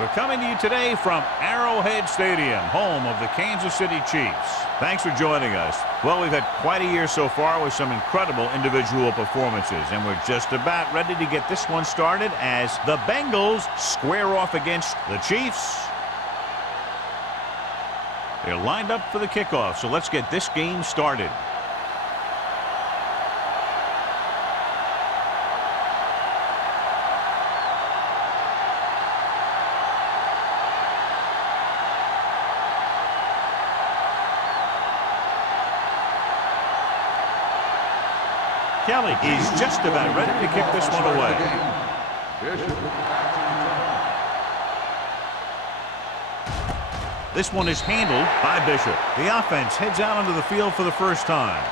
We're coming to you today from Arrowhead Stadium, home of the Kansas City Chiefs. Thanks for joining us. Well, we've had quite a year so far with some incredible individual performances, and we're just about ready to get this one started as the Bengals square off against the Chiefs. They're lined up for the kickoff, so let's get this game started. Kelly is just about ready to kick this one away. This one is handled by Bishop. The offense heads out onto the field for the first time.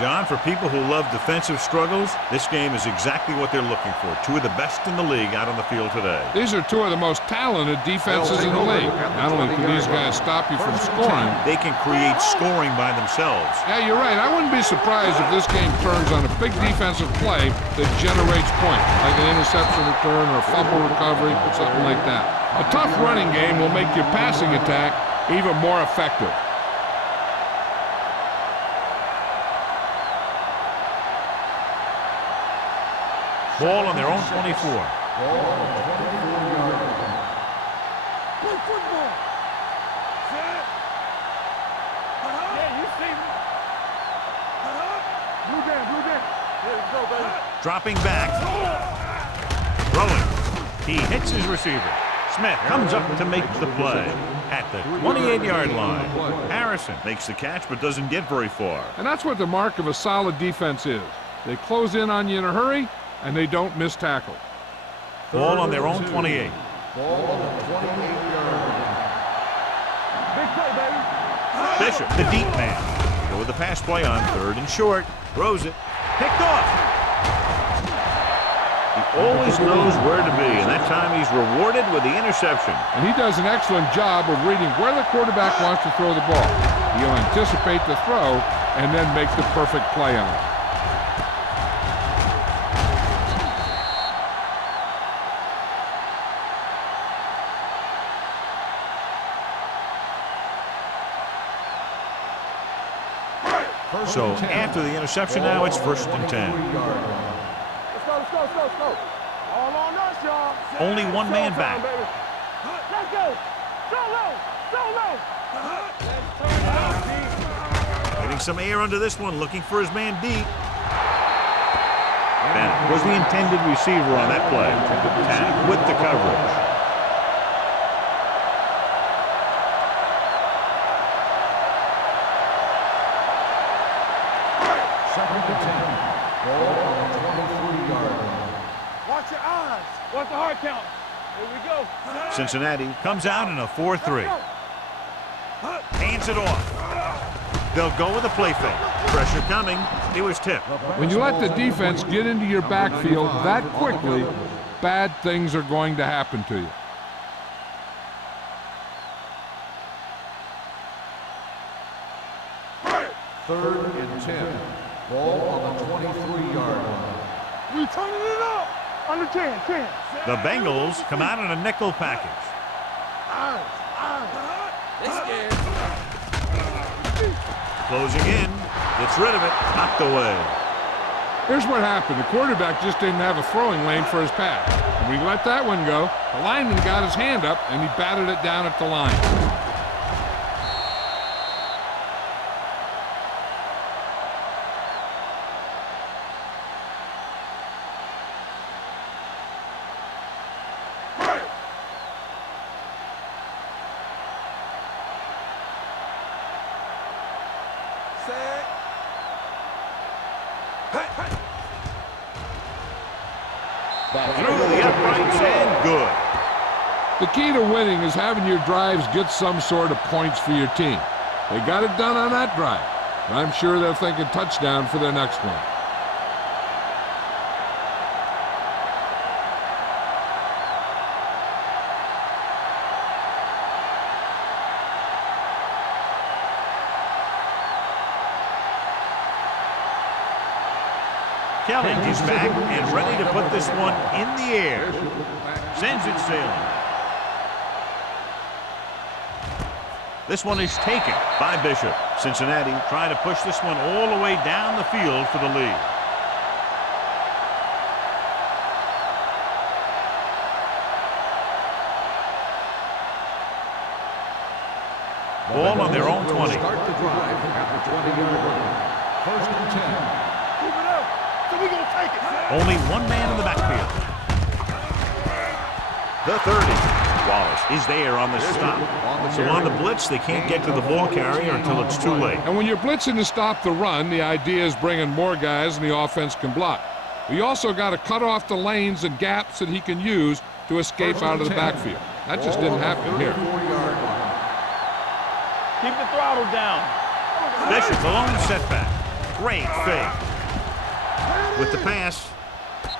John, for people who love defensive struggles, this game is exactly what they're looking for. Two of the best in the league out on the field today. These are two of the most talented defenses in the league. Not only can these guys stop you from scoring, they can create scoring by themselves. Yeah, you're right. I wouldn't be surprised if this game turns on a big defensive play that generates points, like an interception return or a fumble recovery, something like that. A tough running game will make your passing attack even more effective. Ball on their own 24. Play football. Yeah, you see me. Blue down. Let's go, baby. Dropping back. Throwing. He hits his receiver. Smith comes up to make the play at the 28-yard line. Harrison makes the catch but doesn't get very far. And that's what the mark of a solid defense is. They close in on you in a hurry, and they don't miss tackle. Ball on their own 28. Ball on the 28-yard line. Big play, baby. Bishop, the deep man. Go with the pass play on 3rd and short. Throws it. Picked off. He always knows where to be, and that time he's rewarded with the interception. And he does an excellent job of reading where the quarterback wants to throw the ball. He'll anticipate the throw and then make the perfect play on it. So after the interception now, it's 1st and 10. Let's go. All on us, y'all. Only one man back. Let's go. Solo. Getting some air under this one, looking for his man deep. Bennett was the intended receiver on that play. Tag with the coverage. Watch your eyes. Watch the hard count. Here we go. Cincinnati comes out in a 4-3. Hands it off. They'll go with a play fake. Pressure coming. He was tipped. When you let the defense get into your backfield that quickly, bad things are going to happen to you. Third and 10. Ball on the 23-yard line. We turning it up. Under 10. The Bengals come out in a nickel package. They scared. Closing in. Gets rid of it. Knocked away. Here's what happened. The quarterback just didn't have a throwing lane for his pass. When he let that one go, the lineman got his hand up and he batted it down at the line. Through the uprights and good. The key to winning is having your drives get some sort of points for your team. They got it done on that drive. I'm sure they'll think a touchdown for their next one. Kelly is back and ready to put this one in the air. Sends it sailing. This one is taken by Bishop. Cincinnati trying to push this one all the way down the field for the lead. Ball on their own 20. Start the drive at the 20-yard line. First and 10. Move it up. So we're going to take it. Only one man in the backfield. The 30. Wallace is there on the stop. So on the blitz, they can't get to the ball carrier until it's too late. And when you're blitzing to stop the run, the idea is bringing more guys than the offense can block. We also got to cut off the lanes and gaps that he can use to escape out of the backfield. That just didn't happen here. Keep the throttle down. Bishop, the lone setback. Great fake. With the pass,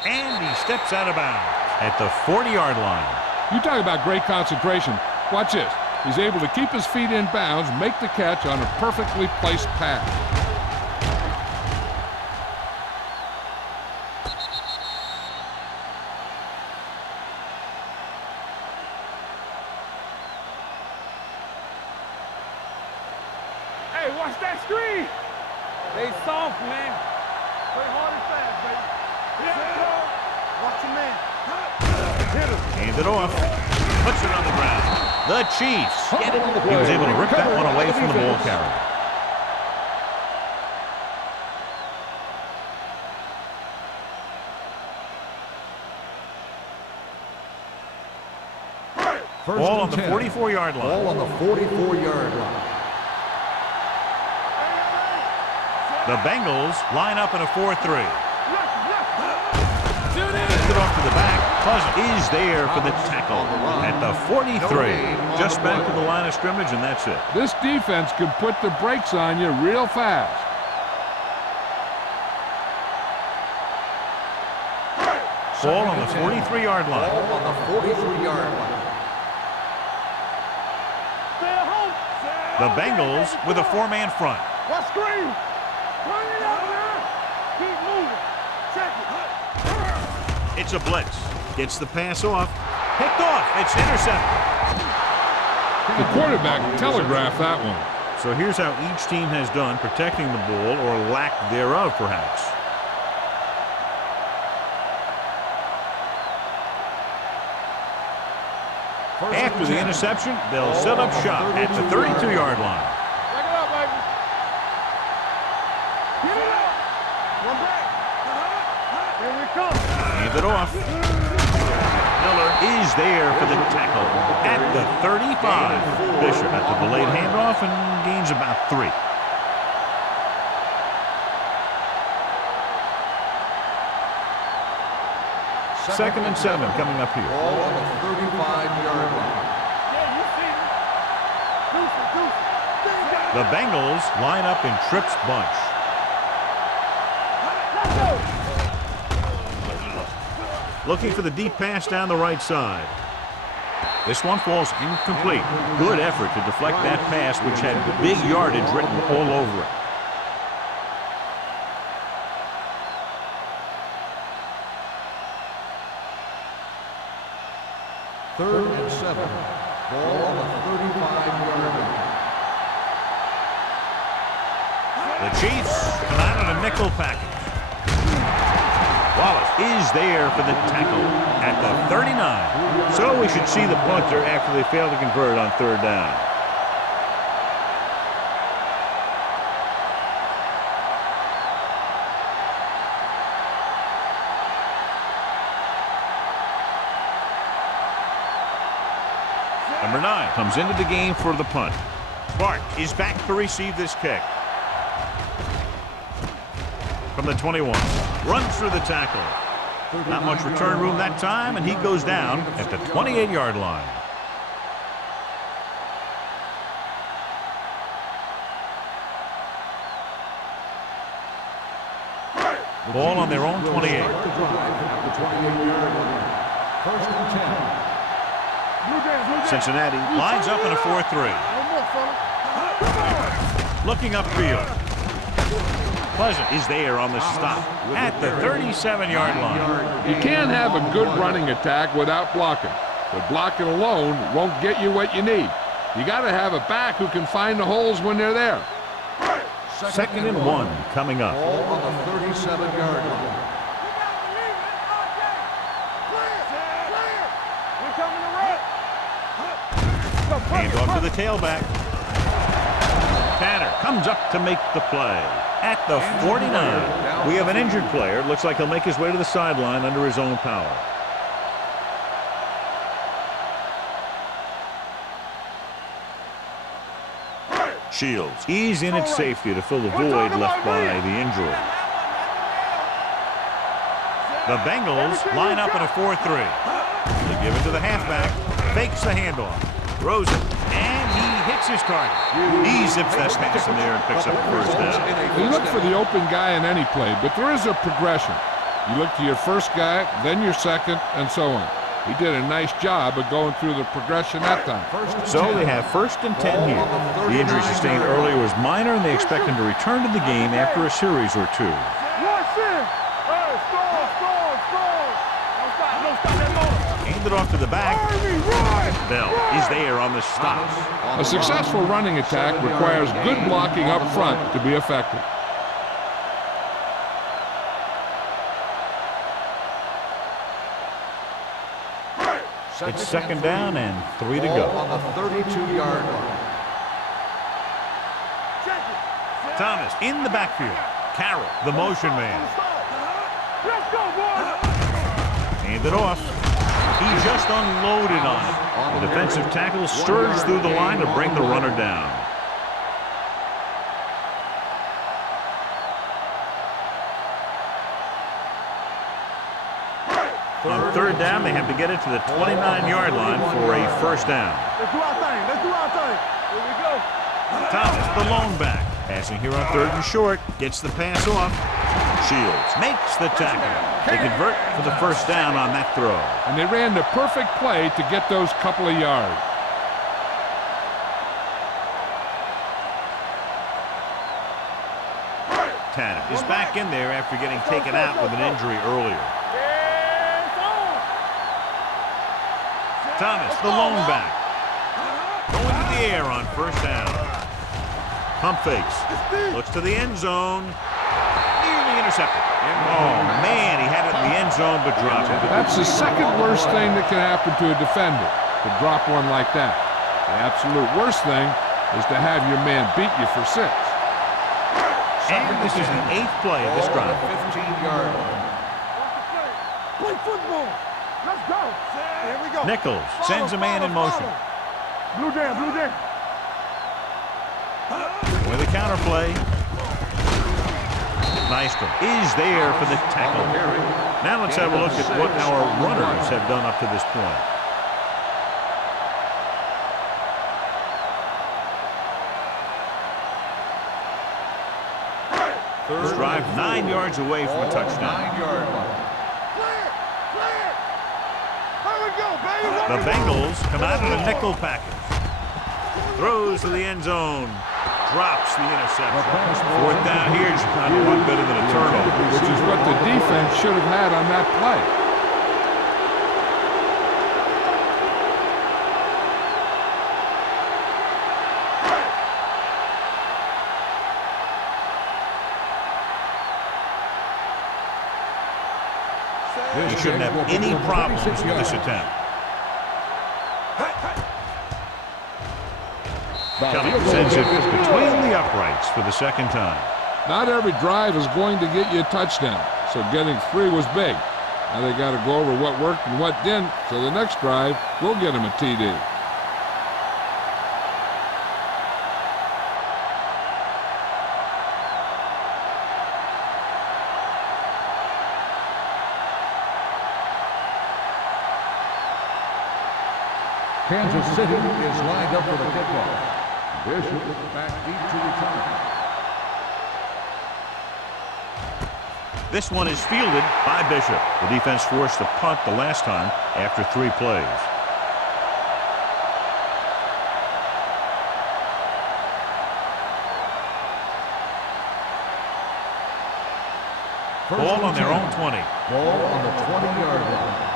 and he steps out of bounds at the 40-yard line. You talk about great concentration. Watch this. He's able to keep his feet in bounds, make the catch on a perfectly placed pass. Hey, watch that screen. They soft, man. Play hard and fast, baby. Watch your man. Hit him. Hands it off. Puts it on the ground. The Chiefs get it. He was able to rip that one away from the ball carrier. Ball on the 44-yard line. Ball on the 44-yard line. The Bengals line up in a 4-3. It off to the back. Pleasant is there for the tackle at the 43. Just back to the line of scrimmage, and that's it. This defense can put the brakes on you real fast. Ball on the 43-yard line. Ball on the 43-yard line. The Bengals with a four-man front. What screen? Turn it up, man. Keep moving. Check it. It's a blitz. Gets the pass off. Picked off. It's intercepted. The quarterback telegraphed that one. So here's how each team has done protecting the ball, or lack thereof, perhaps. After the interception, they'll set up shop at the 32-yard line. Back it up, baby. Get it up. One back. Here we come. Hands it off. Miller is there for the tackle at the 35. Bishop at the delayed handoff and gains about 3. Second and 7 coming up here. Ball on the 35-yard line. Yeah, you see me. The Bengals line up in trips bunch. Looking for the deep pass down the right side. This one falls incomplete. Good effort to deflect that pass, which had big yardage written all over it. Third and 7. Ball on the 35-yard line. The Chiefs come out in a nickel package. Wallace is there for the tackle at the 39. So we should see the punter after they fail to convert on third down. Number 9 comes into the game for the punt. Bart is back to receive this kick. From the 21, runs through the tackle. Not much return room that time, and he goes down at the 28-yard line. Ball on their own 28. Start the drive at the 28-yard line. First and 10. Cincinnati lines up in a 4-3. Looking upfield. Pleasant is there on the stop at the 37-yard line. You can't have a good running attack without blocking, but blocking alone won't get you what you need. You got to have a back who can find the holes when they're there. 2nd and 1 coming up. Ball on the 37-yard line. Hand off to the tailback. Tanner comes up to make the play. At the 49, we have an injured player. Looks like he'll make his way to the sideline under his own power. Shields, he's in at safety to fill the void left by the injury. The Bengals line up in a 4-3. They give it to the halfback, fakes the handoff, throws it, and he hits his target. He zips that pass in there and picks up the first down. You look for the open guy in any play, but there is a progression. You look to your first guy, then your second, and so on. He did a nice job of going through the progression that time. So they have 1st and 10 here. The injury sustained earlier was minor, and they expect him to return to the game after a series or two. Handed off to the back. Bell is there on the stop. A successful running attack requires good blocking up front to be effective. It's 2nd down and 3 to go. On the 32-yard line. Thomas in the backfield. Carroll, the motion man. Let's go, boy. Hand it off. He just unloaded on it. The defensive tackle surged through the line to bring the runner down. On 3rd down, they have to get it to the 29-yard line for a first down. Let's do our thing. Let's do our thing. Here we go. Thomas, the lone back. Passing here on 3rd and short. Gets the pass off. Shields makes the tackle. They convert for the first down on that throw. And they ran the perfect play to get those couple of yards. Tanner is back in there after getting taken out with an injury earlier. Thomas, the lone back. Going to the air on first down. Pump fakes. Looks to the end zone. Nearly intercepted. Oh, man, he had it in the end zone but dropped it. That's the second worst thing that can happen to a defender, to drop one like that. The absolute worst thing is to have your man beat you for 6. And this is the 8th play of this drive. 15-yard line. Play football. Let's go. Here we go. Nichols sends a man in motion. Blue down, blue down. With a counter play. Nystrom is there for the tackle. Now let's have a look at what our runners have done up to this point. This drive 9 yards away from a touchdown. 9-yard line. The Bengals come out in a nickel package. Throws to the end zone. Drops the interception. 4th down here should not be one better than a turnover. Which is what the defense should have had on that play. He shouldn't have any problems with this attempt. Kelly sends it between the uprights for the 2nd time. Not every drive is going to get you a touchdown, so getting 3 was big. Now they got to go over what worked and what didn't, so the next drive will get them a TD. Kansas City is lined up for the kickoff. Bishop back deep to return. This one is fielded by Bishop. The defense forced to punt the last time after 3 plays. Ball on their own 20. Ball on the 20-yard line.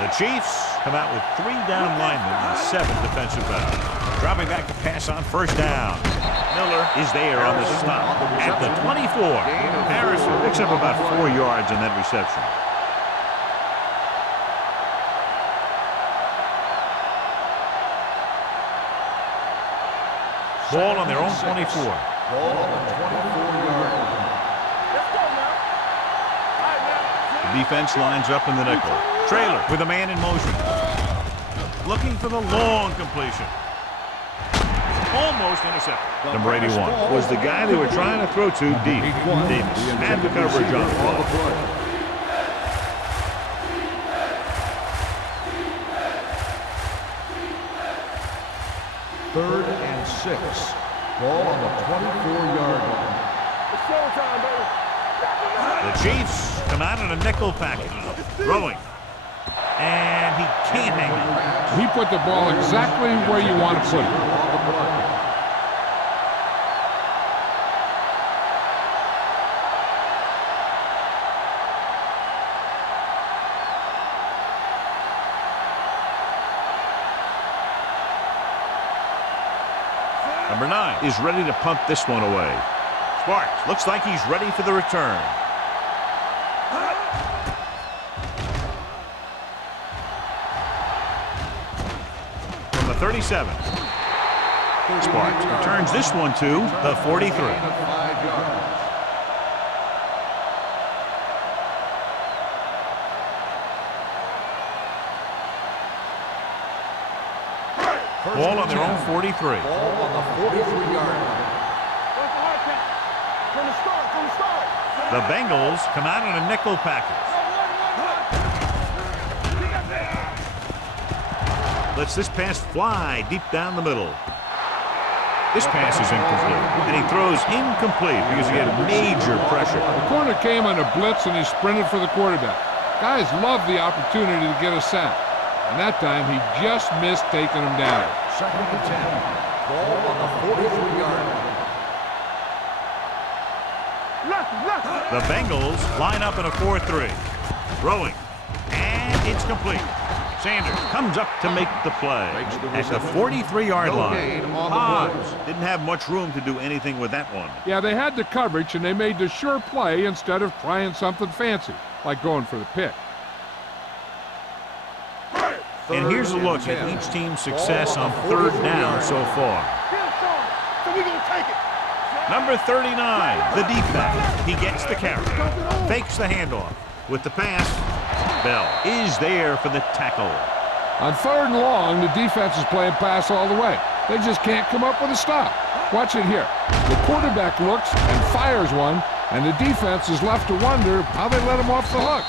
The Chiefs come out with 3 down linemen and 7 defensive backs. Dropping back to pass on first down. Miller is there on the stop at the 24. Harrison picks up about 4 yards on that reception. Ball on their own 24. Ball on the 24-yard line. The defense lines up in the nickel. Trailer with a man in motion. Looking for the long completion. Almost intercepted. Number 81 was the guy they were trying to throw to deep. Davis had the coverage on the ball. Third and 6. Ball on the 24-yard line. The Chiefs come out in a nickel package. Throwing. And he can't hang on. He put the ball exactly where you want to put it. Number 9 is ready to punt this one away. Sparks looks like he's ready for the return. From the 37. Sparks returns this one to the 43. Ball on their own 43. Ball on the 43-yard line. The Bengals come out in a nickel package. Lets this pass fly deep down the middle. This pass is incomplete, and he throws incomplete because he had major pressure. The corner came on a blitz, and he sprinted for the quarterback. Guys love the opportunity to get a sack. And that time, he just missed taking him down. Second and 10. Ball on the 43-yard line. The Bengals line up in a 4-3. Throwing. And it's complete. Sanders comes up to make the play at the 43-yard line. Hobbs didn't have much room to do anything with that one. Yeah, they had the coverage, and they made the sure play instead of trying something fancy, like going for the pick. And here's a look at each team's success on third down so far. Number 39, the deep back. He gets the carry. Fakes the handoff. With the pass, Bell is there for the tackle. On third and long, the defense is playing pass all the way. They just can't come up with a stop. Watch it here. The quarterback looks and fires one, and the defense is left to wonder how they let him off the hook.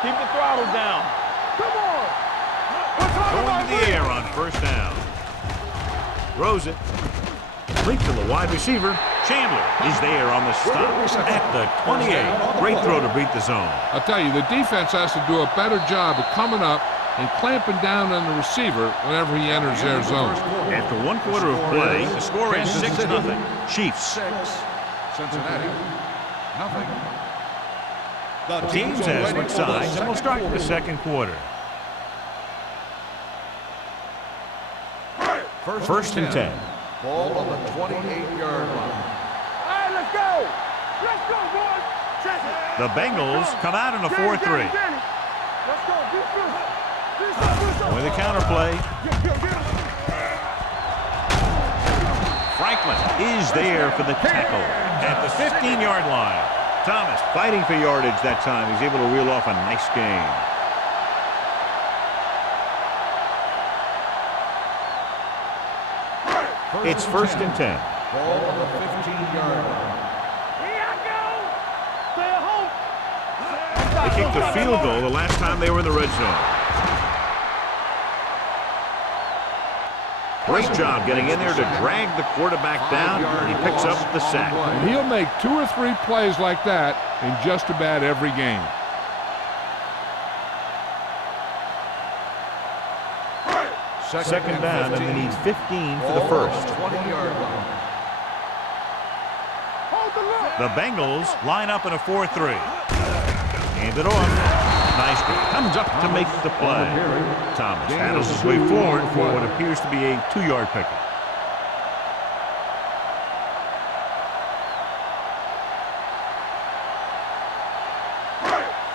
Keep the throttle down. Come on. Going to the air on first down. Throws it. Complete to the wide receiver. Chandler is there on the stop at the 28. Great throw to beat the zone. I'll tell you, the defense has to do a better job of coming up and clamping down on the receiver whenever he enters their zone. After 1 quarter of play, the score is 6-0. Chiefs. 6. Cincinnati. Nothing. The teams have switched sides, and we'll start the second quarter. First and 10. Ball on the 28-yard line. All right, let's go. Let's go, boys. The Bengals come out in a 4-3. Let's go. With a counter play. Franklin is there for the tackle at the 15-yard line. Thomas fighting for yardage that time. He's able to reel off a nice gain. It's first and 10. Ball on the 15-yard line. Here I go. Stay at home. They kicked a field goal the last time they were in the red zone. Great job getting in there to drag the quarterback down. He picks up the sack. He'll make 2 or 3 plays like that in just about every game. Second down, and he needs 15 for the first. 20-yard line. The Bengals line up in a 4-3. Hand it off. Nice. Comes up to make the play. Thomas handles his way forward for what appears to be a 2-yard pickup.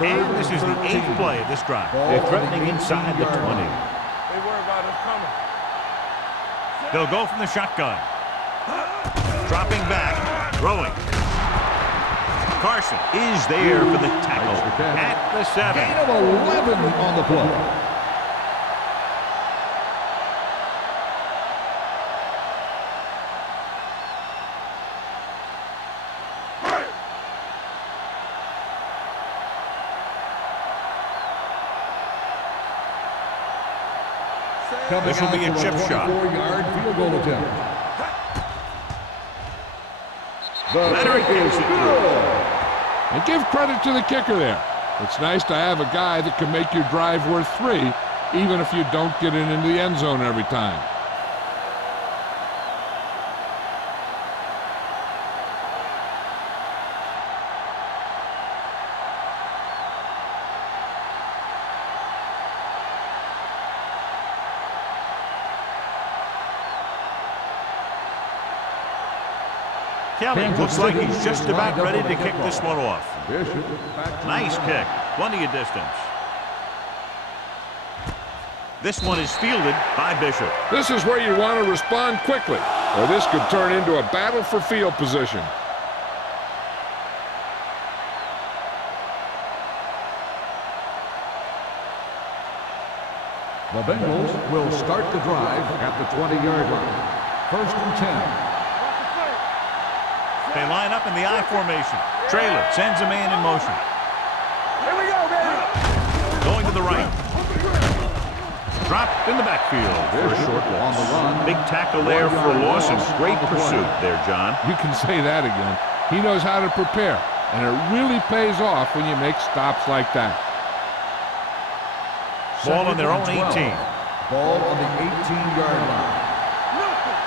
And this is the 8th play of this drive. They're threatening inside the 20. They worry about us coming. They'll go from the shotgun. Dropping back, throwing. Carson is there for the tackle at the 7. Gain of 11 on the play. This will be a chip shot. 24-yard field goal attempt. Leonard gets it through. And give credit to the kicker there. It's nice to have a guy that can make your drive worth 3, even if you don't get it into the end zone every time. Kelly looks like he's just about ready to kick this one off. Nice kick. Plenty of distance. This one is fielded by Bishop. This is where you want to respond quickly, or this could turn into a battle for field position. The Bengals will start the drive at the 20-yard line. 1st and 10. They line up in the I formation. Traylor sends a man in motion. Here we go, baby. Going to the right. Dropped in the backfield for a short loss. On the run. Big tackle there for a loss and great pursuit there, John. You can say that again. He knows how to prepare, and it really pays off when you make stops like that. Ball on their own 18. Ball on the 18-yard line. Nothing.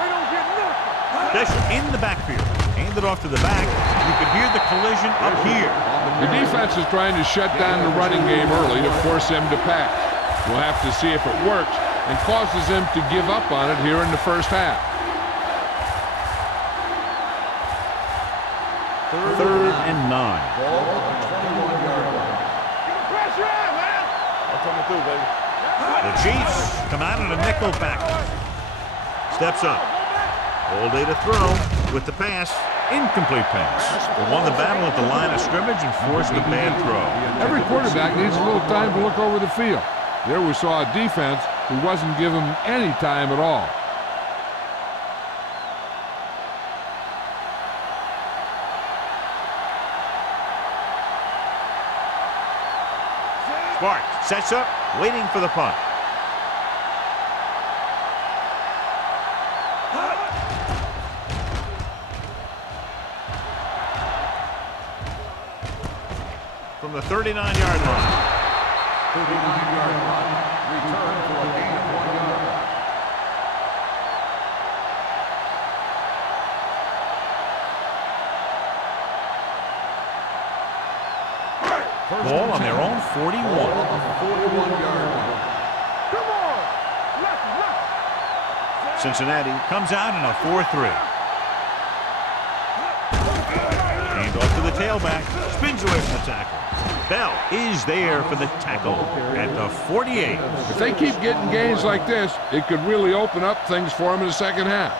They don't get nothing. Bishop in the backfield. Handed off to the back. You could hear the collision up here. The defense is trying to shut down the running game early to force him to pass. We'll have to see if it works and causes him to give up on it here in the first half. 3rd and 9. Ball on the 21-yard line. Pressure out, man. I'm coming through, baby. The Chiefs come out in a nickel backfield. Steps up. All day to throw with the pass. Incomplete pass. They won the battle at the line of scrimmage and forced a bad throw. Every quarterback needs a little time to look over the field. There we saw a defense who wasn't given any time at all. Spark sets up, waiting for the punt. From the 39-yard line. 39-yard line. Return for a gain of 1 yard. Ball on their own 41. Ball on the 41-yard line. Come on. Left. Cincinnati comes out in a 4-3. Hand off to the tailback. Spins away from the tackle. Bell is there for the tackle at the 48. If they keep getting gains like this, it could really open up things for them in the second half.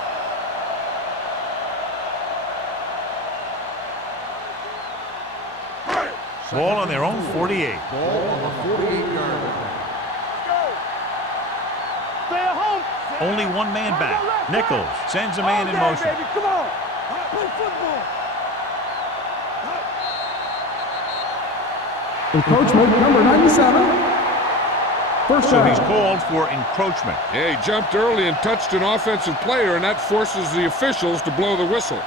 Ball on their own 48. Ball on the 48-yard line. Stay at home. Only one man back. Nichols sends a man in motion. Baby. Come on. Play football. Encroachment number 97. So he's called for encroachment. Yeah, he jumped early and touched an offensive player, and that forces the officials to blow the whistle.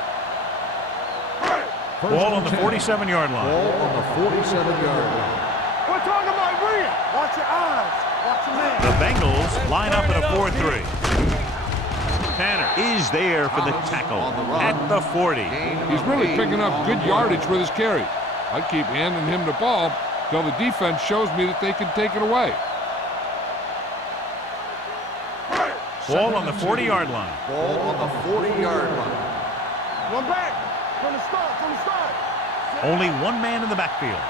Ball on the 47-yard line. Ball on the 47-yard line. We're talking about real. Watch your eyes. Watch your man. The Bengals line up in a 4-3. Tanner is there for the tackle at the 40. He's really picking up good yardage with his carries. I keep handing him the ball till the defense shows me that they can take it away. Ball on the 40-yard line. Ball on the 40-yard line. One back. From the start. From the start. Only one man in the backfield.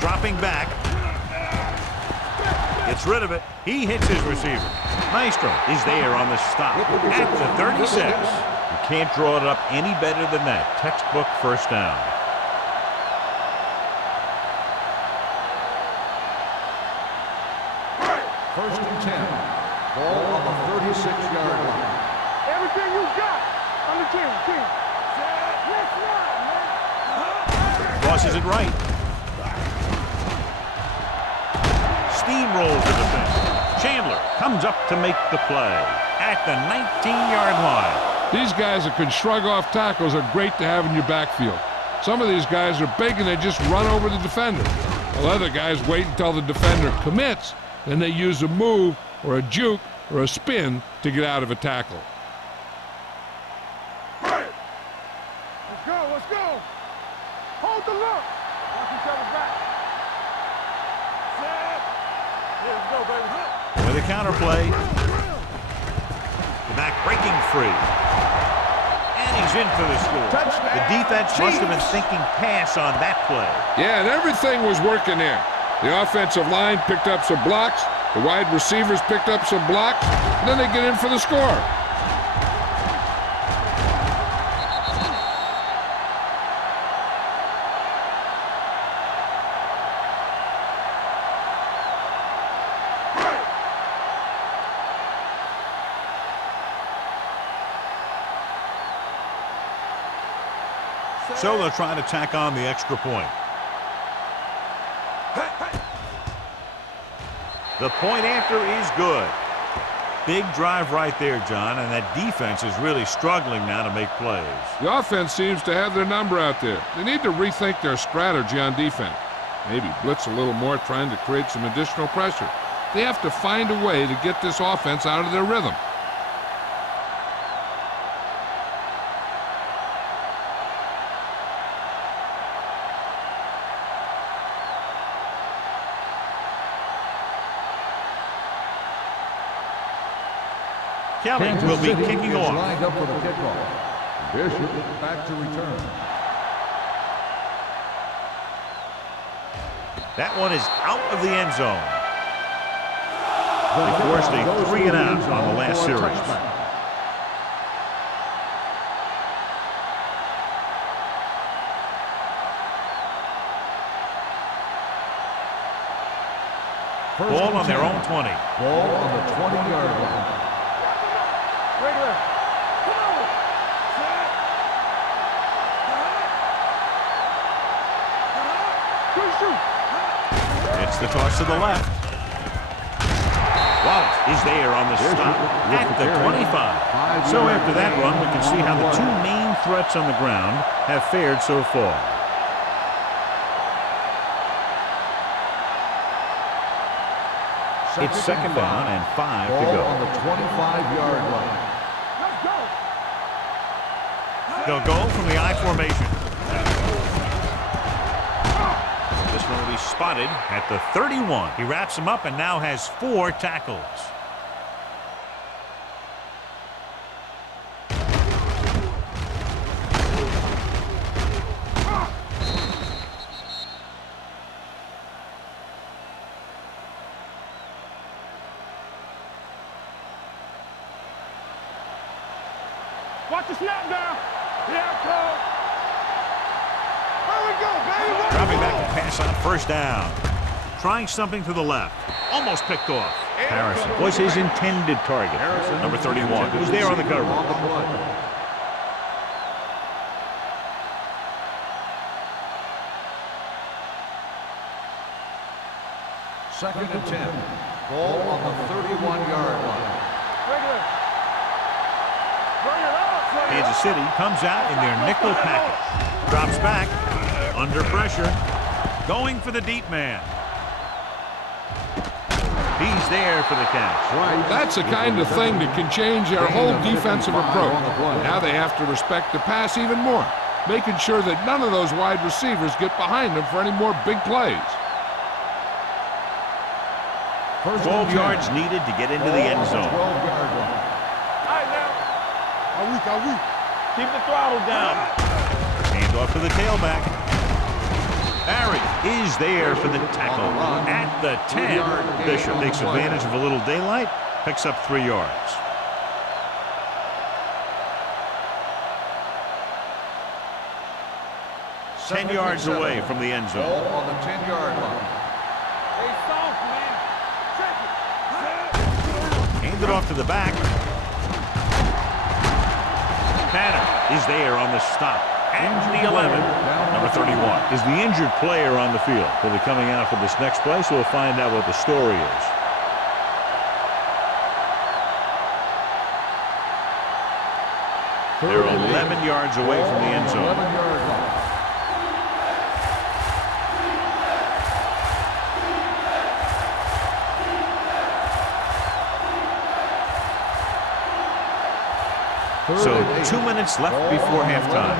Dropping back. Gets rid of it. He hits his receiver. Maestro is there on the stop at the 36. You can't draw it up any better than that. Textbook first down. First and 10. Ball on the 36-yard line. Everything you got on the team. Let's run, man. Crosses it right. Steamrolls the defense. Chandler comes up to make the play at the 19-yard line. These guys that can shrug off tackles are great to have in your backfield. Some of these guys are big and they just run over the defender. While other guys wait until the defender commits, then they use a move or a juke or a spin to get out of a tackle. Let's go. Let's go. Hold the look. Watch each other back. Let's go, baby. With a counter play. The back breaking free. And he's in for the score. The defense must have been thinking pass on that play. Yeah, and everything was working there. The offensive line picked up some blocks. The wide receivers picked up some blocks. And then they get in for the score. So they'll try to tack on the extra point. The point after is good. Big drive right there, John, and that defense is really struggling now to make plays. The offense seems to have their number out there. They need to rethink their strategy on defense. Maybe blitz a little more, trying to create some additional pressure. They have to find a way to get this offense out of their rhythm. Kelly will be kicking off. Lined up for the kickoff. Bishop back to return. That one is out of the end zone. They forced a 3-and-out on the last series. Ball on their own 20. Ball on the 20-yard line. Regular. Come on. Good shoot. It's the toss to the left. Wallace is there on the stop at the 25. So after that run, we can see how the two main threats on the ground have fared so far. It's second down and 5 to Ball go. on the 25-yard line. Let's go. They'll go from the I formation. This one will be spotted at the 31. He wraps him up and now has 4 tackles. Watch the snap down. Yeah, coach. There we go, baby. Dropping back to pass on first down. Trying something to the left. Almost picked off. Harrison was his intended target. Number 31, who's there on the cover. On the play. Second and 10. Ball on the 31-yard line. Kansas City comes out in their nickel package. Drops back. Under pressure. Going for the deep man. He's there for the catch. That's the kind of thing that can change their whole defensive approach. Now they have to respect the pass even more, making sure that none of those wide receivers get behind them for any more big plays. 12 yards needed to get into the end zone. Keep the throttle down. Hand off to the tailback. Barry is there for the tackle at the 10. Bishop takes advantage of a little daylight, picks up 3 yards. Second 10 yards and 7. away from the end zone. Ball on the 10-yard line. Hey, soft, man. Check it. Hand it off to the back. Tanner is there on the stop. At the 11, number 31, is the injured player on the field. He'll be coming out for this next play, so we'll find out what the story is. They're 11 yards away from the end zone. 11-yard line. So 2 minutes left before halftime.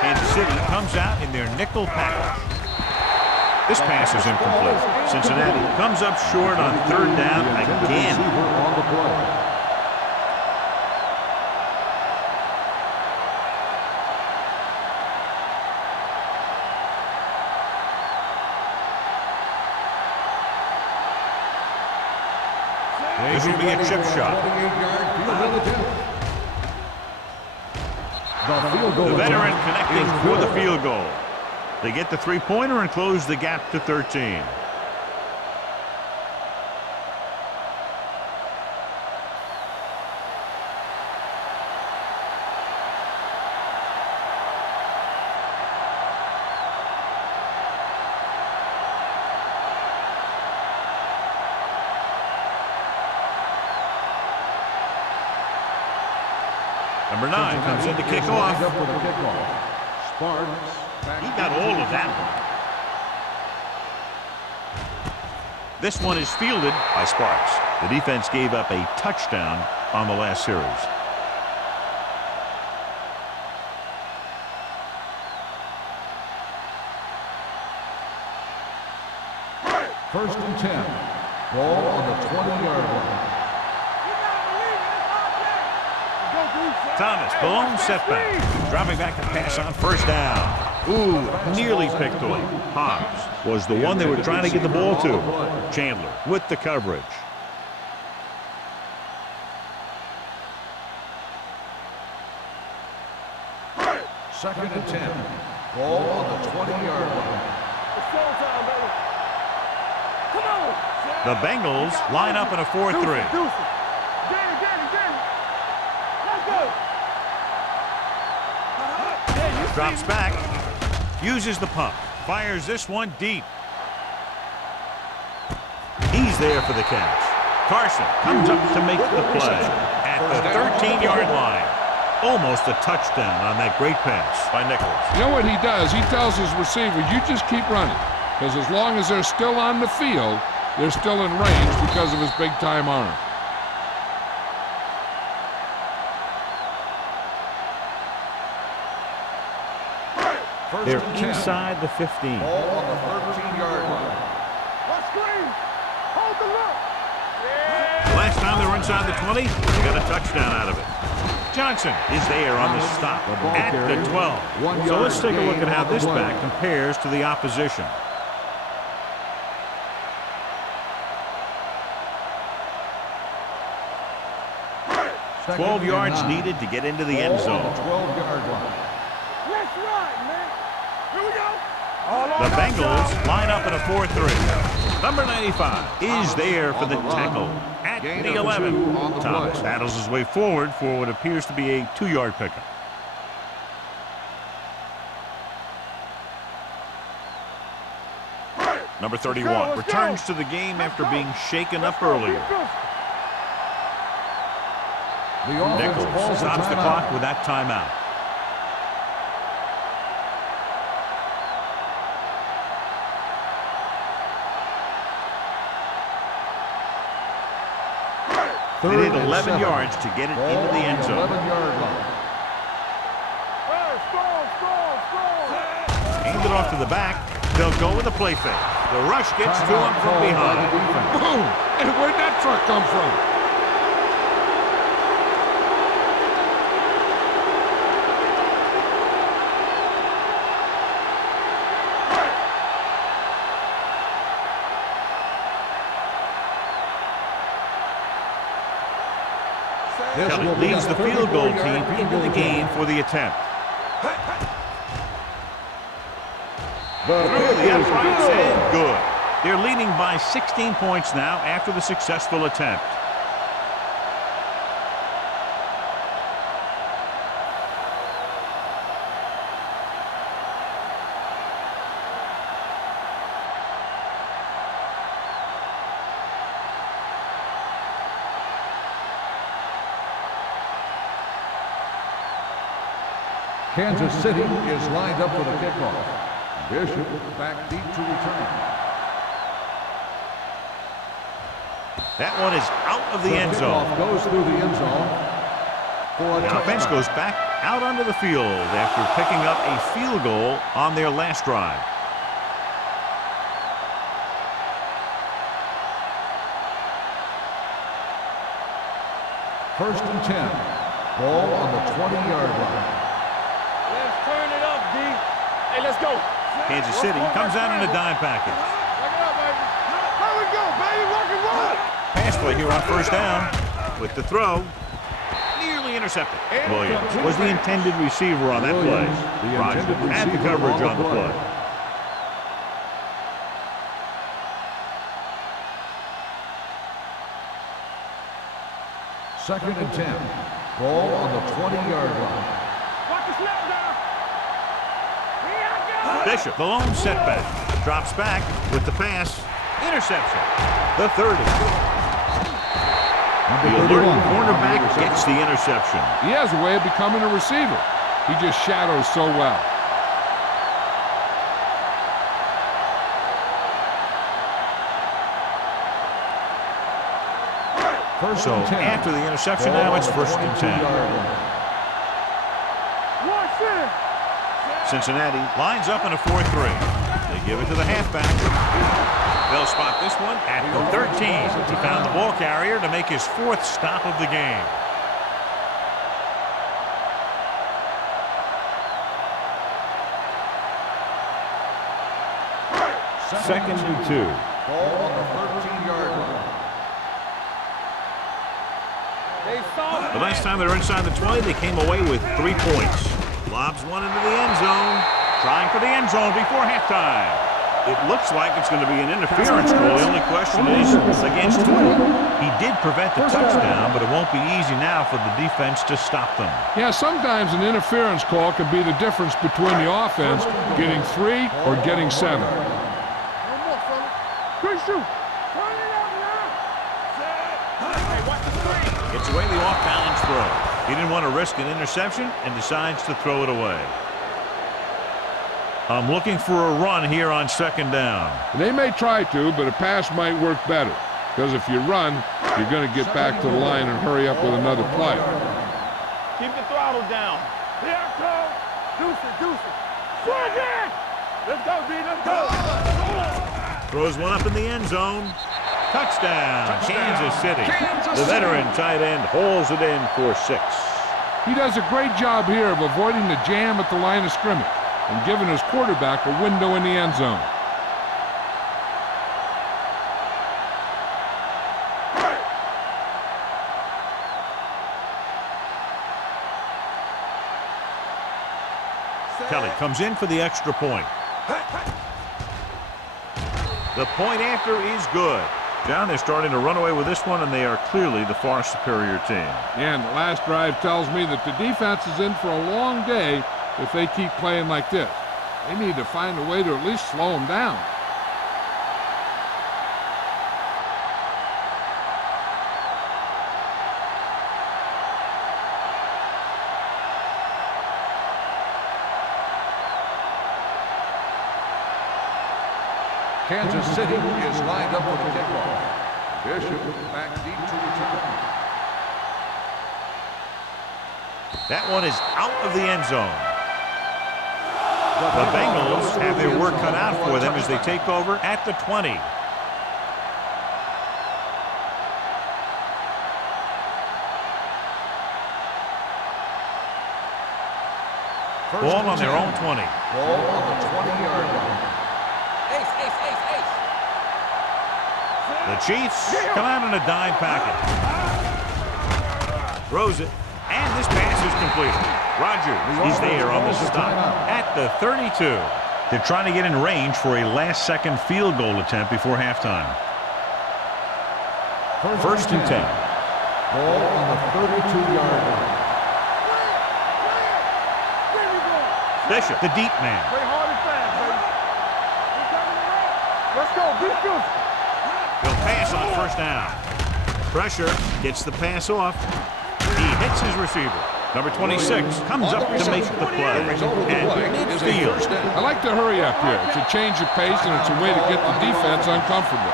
Kansas City comes out in their nickel package. This pass is incomplete. Cincinnati comes up short on 3rd down again. This will be a chip shot. The veteran connecting for the field goal. They get the 3-pointer and close the gap to 13. Number 9 comes in to kick off. He got all of that one. This one is fielded by Sparks. The defense gave up a touchdown on the last series. First and 10. Ball on the 20-yard line. Thomas, blown setback. Dropping back to pass on 1st down. Ooh, nearly picked away. Hobbs was the one they were trying to get the ball to. Chandler with the coverage. Second and 10. Ball on the 20-yard line. The Bengals line up in a 4-3. Drops back, uses the pump, fires this one deep. He's there for the catch. Carson comes up to make the play at the 13-yard line. Almost a touchdown on that great pass by Nichols. You know what he does? He tells his receiver, you just keep running. Because as long as they're still on the field, they're still in range because of his big-time arm. They're inside the 15. Ball on the 13-yard line. Hold the look. Last time they were inside the 20, they got a touchdown out of it. Johnson is there on the stop at the 12. So let's take a look at how this back compares to the opposition. Second 12 yards and 9. needed to get into the end Ball on zone. the 12-yard line. Let's ride, man. Here we go. The Bengals line up in a 4-3. Number 95 is there for the tackle at the 11. Thomas battles his way forward for what appears to be a 2-yard pickup. Number 31 returns to the game after being shaken up earlier. Nichols stops the clock with that timeout. They need 11 yards to get it into the end zone. 11-yard line. Aimed it off to the back. They'll go with a play fake. The rush gets to him from behind. Boom! And where'd that truck come from? Kelly leads the field goal team into the game for the attempt. Through the uprights and good. They're leading by 16 points now after the successful attempt. Kansas City is lined up for the kickoff. Bishop back deep to return. That one is out of the end zone. Goes through the end zone. The offense goes back out onto the field after picking up a field goal on their last drive. First and 10. Ball on the 20-yard line. Let's turn it up, D. Hey, let's go. Kansas City comes out in a dime package. Look it up, baby. Here we go, baby. Rock and roll. Pass play here on first down with the throw. Nearly intercepted. Williams was the intended receiver on that play. Rogers had the coverage on the play. Second and 10. Ball on the 20-yard line. Watch the snap down. Bishop, the lone setback, drops back with the pass. Interception. The 30. The alert cornerback gets the interception. He has a way of becoming a receiver. He just shadows so well. So after the interception, now it's first and 10. Cincinnati lines up in a 4-3. They give it to the halfback. They'll spot this one at the 13. He found the ball carrier to make his fourth stop of the game. Second and 2. Ball on the 13-yard line. The last time they were inside the 20, they came away with 3 points. Lobs one into the end zone. Trying for the end zone before halftime. It looks like it's going to be an interference call. The only question is against who? He did prevent the touchdown, but it won't be easy now for the defense to stop them. Yeah, sometimes an interference call can be the difference between the offense getting 3 or getting 7. One more, fella. Good shoot. Turn it up now. Hey, watch the screen. It's away the off-balance throw. He didn't want to risk an interception and decides to throw it away. I'm looking for a run here on second down. They may try to, but a pass might work better. Because if you run, you're going to get back to the line and hurry up with another play. Keep the throttle down. Here I come. Deuce it. Swing it. Let's go, D. Let's go. Throws one up in the end zone. Touchdown, Kansas City. The veteran tight end hauls it in for 6. He does a great job here of avoiding the jam at the line of scrimmage and giving his quarterback a window in the end zone. Kelly comes in for the extra point. The point after is good. John, they're starting to run away with this one, and they are clearly the far superior team. And the last drive tells me that the defense is in for a long day if they keep playing like this. They need to find a way to at least slow them down. Kansas City is lined up for the kickoff. Bishop back deep to return. That one is out of the end zone. The Bengals have their work cut out for them as they take over at the 20. Ball on their own 20. Ball on the 20-yard line. Ace, ace, ace, ace. The Chiefs come out in a dime package. Throws it, and this pass is completed. Rodgers is there on the stop at the 32. They're trying to get in range for a last-second field goal attempt before halftime. First and 10. Ball on the 32-yard line. Bishop, the deep man. Play hard and fast, baby. Let's go. Beat goose. He'll pass on first down. Pressure, gets the pass off. He hits his receiver. Number 26 comes up to make the play. And midfield. I like to hurry up here. It's a change of pace, and it's a way to get the defense uncomfortable.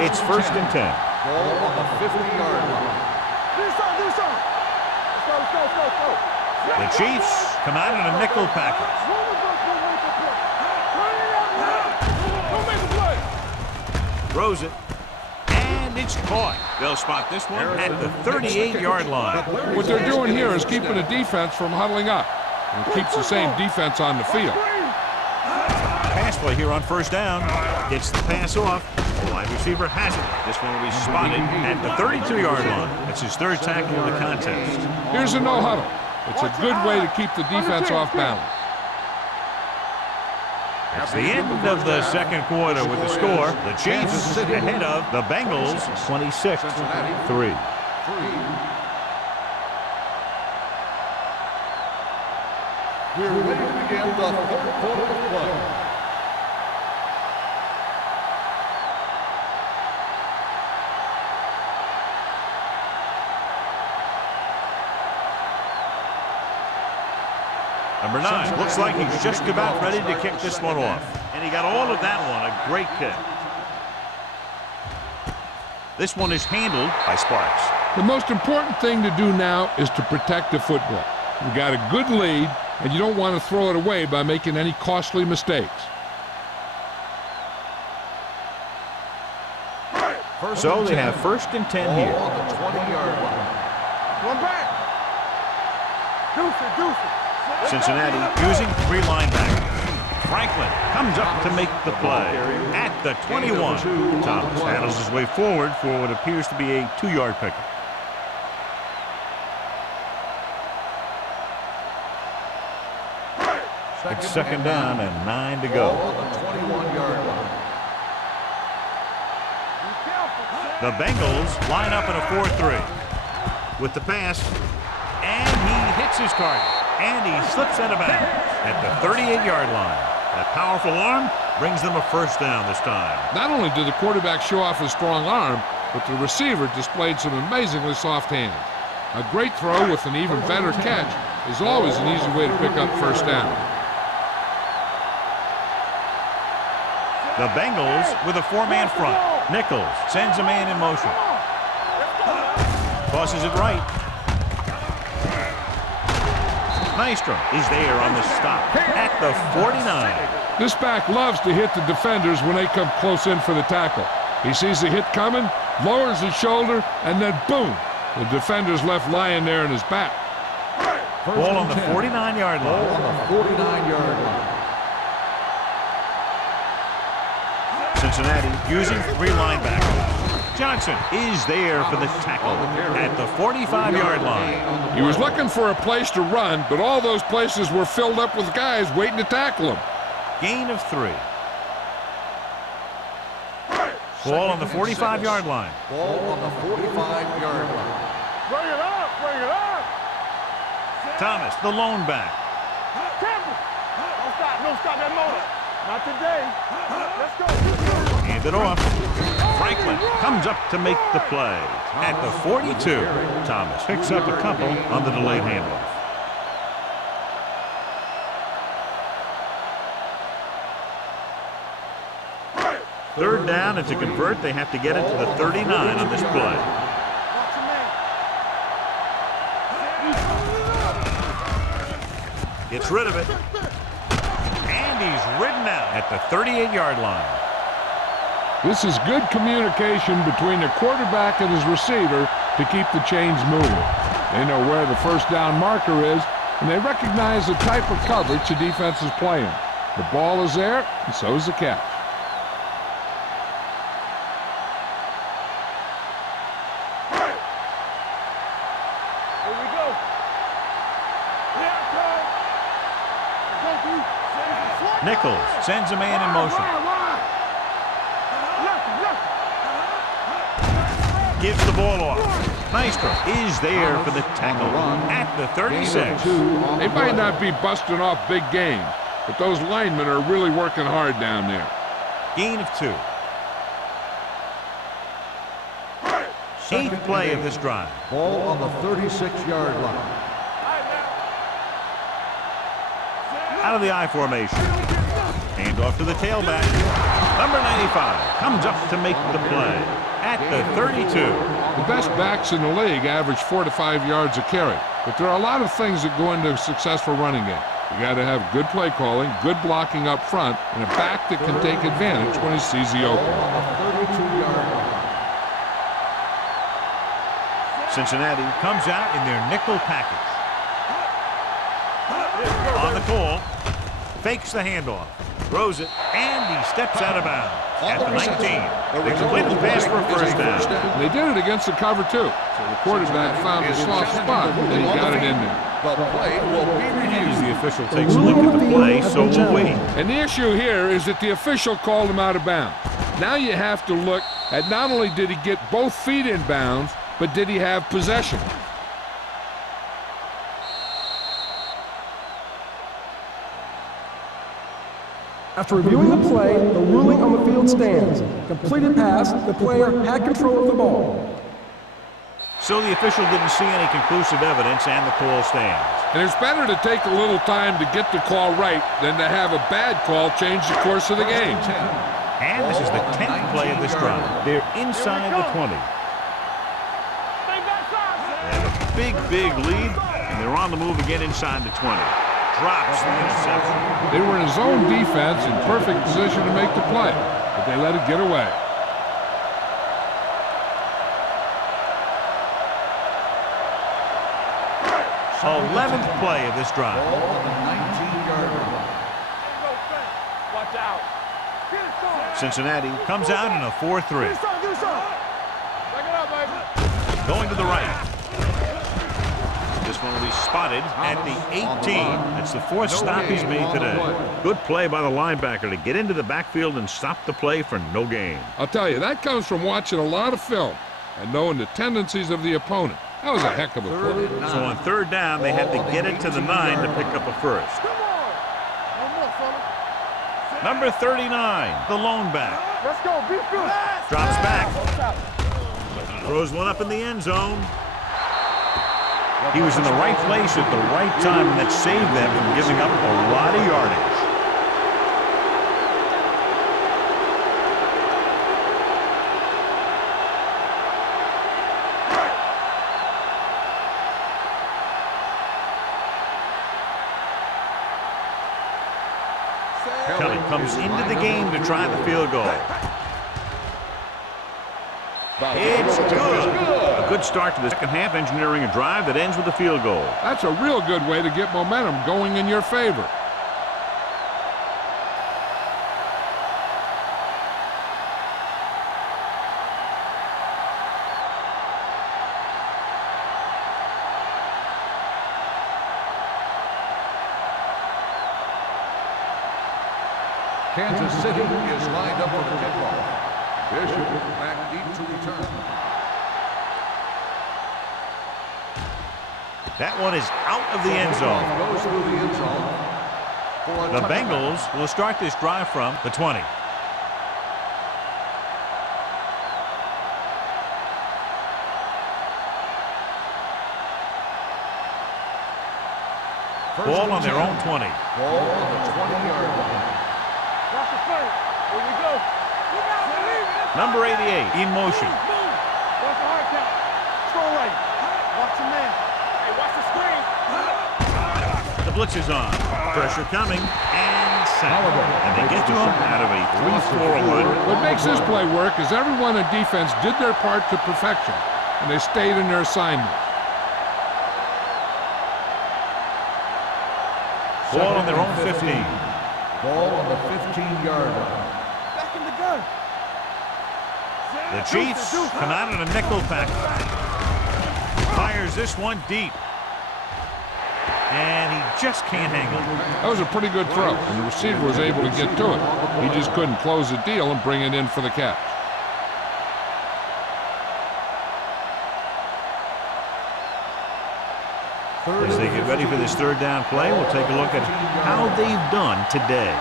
It's first and 10. Ball on the 50-yard line. Do something, do something. Let's go, let's go, let's go, let's go. The Chiefs come out in a nickel package. Don't make a play. Throws it. And it's caught. They'll spot this one at the 38-yard line. What they're doing here is keeping the defense from huddling up. And it keeps the same defense on the field. Pass play here on first down. Gets the pass off. The wide receiver has it. This one will be spotted at the 32-yard line. That's his third tackle in the contest. Here's a no huddle. It's a good way to keep the defense off balance. That's the end of the second quarter with the score. The Chiefs ahead of the Bengals 26-3. We're ready to begin the third quarter of play. Number 9 looks like he's just about ready to kick this one off. And he got all of that one. A great kick. This one is handled by Sparks. The most important thing to do now is to protect the football. You've got a good lead, and you don't want to throw it away by making any costly mistakes. So they have first and 10 here. Ball on the 20-yard line. One back. Deuce it, deuce it. Cincinnati using 3 linebackers. Franklin comes up to make the play at the 21. Thomas handles his way forward for what appears to be a 2-yard pickup. It's second down and 9 to go. Ball on the 21-yard line. The Bengals line up in a 4-3 with the pass, and he hits his target, and he slips out of bounds at the 38-yard line. That powerful arm brings them a first down this time. Not only did the quarterback show off his strong arm, but the receiver displayed some amazingly soft hands. A great throw with an even better catch is always an easy way to pick up first down. The Bengals with a 4-man front. Nichols sends a man in motion. Tosses it right. Nystrom is there on the stop at the 49. This back loves to hit the defenders when they come close in for the tackle. He sees the hit coming, lowers his shoulder, and then boom, the defender's left lying there in his back. Ball on the 49-yard line. Ball on the 49-yard line. Cincinnati using 3 linebackers. Johnson is there for the tackle at the 45-yard line. He was looking for a place to run, but all those places were filled up with guys waiting to tackle him. Gain of 3. Ball on the 45-yard line. Ball on the 45-yard line. Bring it up, bring it up. Thomas, the lone back. Campbell. No stop that motor. Not today. Let's go. Hand it off. Franklin comes up to make the play. At the 42, Thomas picks up a couple on the delayed handoff. Third down, and to convert, they have to get it to the 39 on this play. Gets rid of it. And he's ridden out at the 38-yard line. This is good communication between the quarterback and his receiver to keep the chains moving. They know where the first down marker is, and they recognize the type of coverage the defense is playing. The ball is there, and so is the catch. Nichols sends a man in motion. Gives the ball off. Maestro is there for the tackle at the 36. They might not be busting off big games, but those linemen are really working hard down there. Gain of 2. 8th play of this drive. Ball on the 36-yard line. Out of the I formation. Hand off to the tailback. Number 95 comes up to make the play at the 32. The best backs in the league average 4 to 5 yards a carry, but there are a lot of things that go into a successful running game. You got to have good play calling, good blocking up front, and a back that can take advantage when he sees the opening. Cincinnati comes out in their nickel package. On the call, fakes the handoff, throws it, and he steps out of bounds at the 19. They complete the pass for a first down. They did it against the cover, too. So the quarterback found a soft spot, and he got it in there. The play will be reviewed. The official takes a look at the play, so will we. And the issue here is that the official called him out of bounds. Now you have to look at not only did he get both feet in bounds, but did he have possession? After reviewing the play, the ruling on the field stands. Completed pass, the player had control of the ball. So the official didn't see any conclusive evidence, and the call stands. And it's better to take a little time to get the call right than to have a bad call change the course of the game. And this is the 10th play of this drive. They're inside the 20. They have a big lead, and they're on the move again inside the 20. Drops the interception. They were in zone defense in perfect position to make the play, but they let it get away. So 11th play of this drive. Ball on the 19-yard line. Watch out. Cincinnati comes out in a 4-3. Going to the right. This one will be spotted at the 18. That's the 4th stop he's made today. Good play by the linebacker to get into the backfield and stop the play for no gain. I'll tell you, that comes from watching a lot of film and knowing the tendencies of the opponent. That was a heck of a play. So on 3rd down, they had to get it to the 9 to pick up a first. Number 39, the lone back. Let's go, be good. Drops back. Throws one up in the end zone. He was in the right place at the right time, and that saved them from giving up a lot of yardage. Kelly comes into the game to try the field goal. It's good. A good start to the second half, engineering a drive that ends with a field goal. That's a real good way to get momentum going in your favor. Kansas City is lined up for the kickoff. Bishop back deep to return. That one is out of the end zone. Goes through the end zone. The Bengals will start this drive from the 20. Ball on their own 20. Ball on the 20-yard line. Watch the play. Here we go. You gotta believe it. Number 88 in motion. Watch the hard count. Strong right. Watch your man. Hey, watch the screen. The blitz is on. Pressure coming. And sack. And they get to him out of a 3-4 line. What makes this play work is everyone in defense did their part to perfection, and they stayed in their assignment. Ball on their own 15. Ball on the 15-yard line. Back in the gun. The Chiefs come out in a nickel pack. Fires this one deep. And he just can't hang it. That was a pretty good throw, and the receiver was able to get to it. He just couldn't close the deal and bring it in for the catch. As they get ready for this third down play, we'll take a look at how they've done today.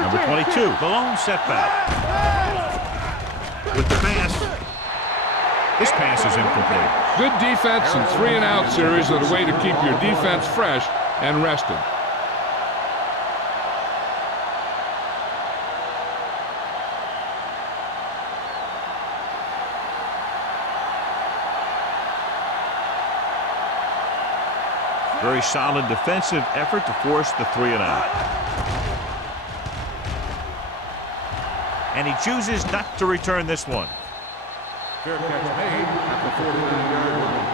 Number 22, the lone setback. With the pass. This pass is incomplete. Good defense and 3-and-out series are the way to keep your defense fresh and rested. Very solid defensive effort to force the 3-and-out. And he chooses not to return this one. Fair catch made at the 49-yard line.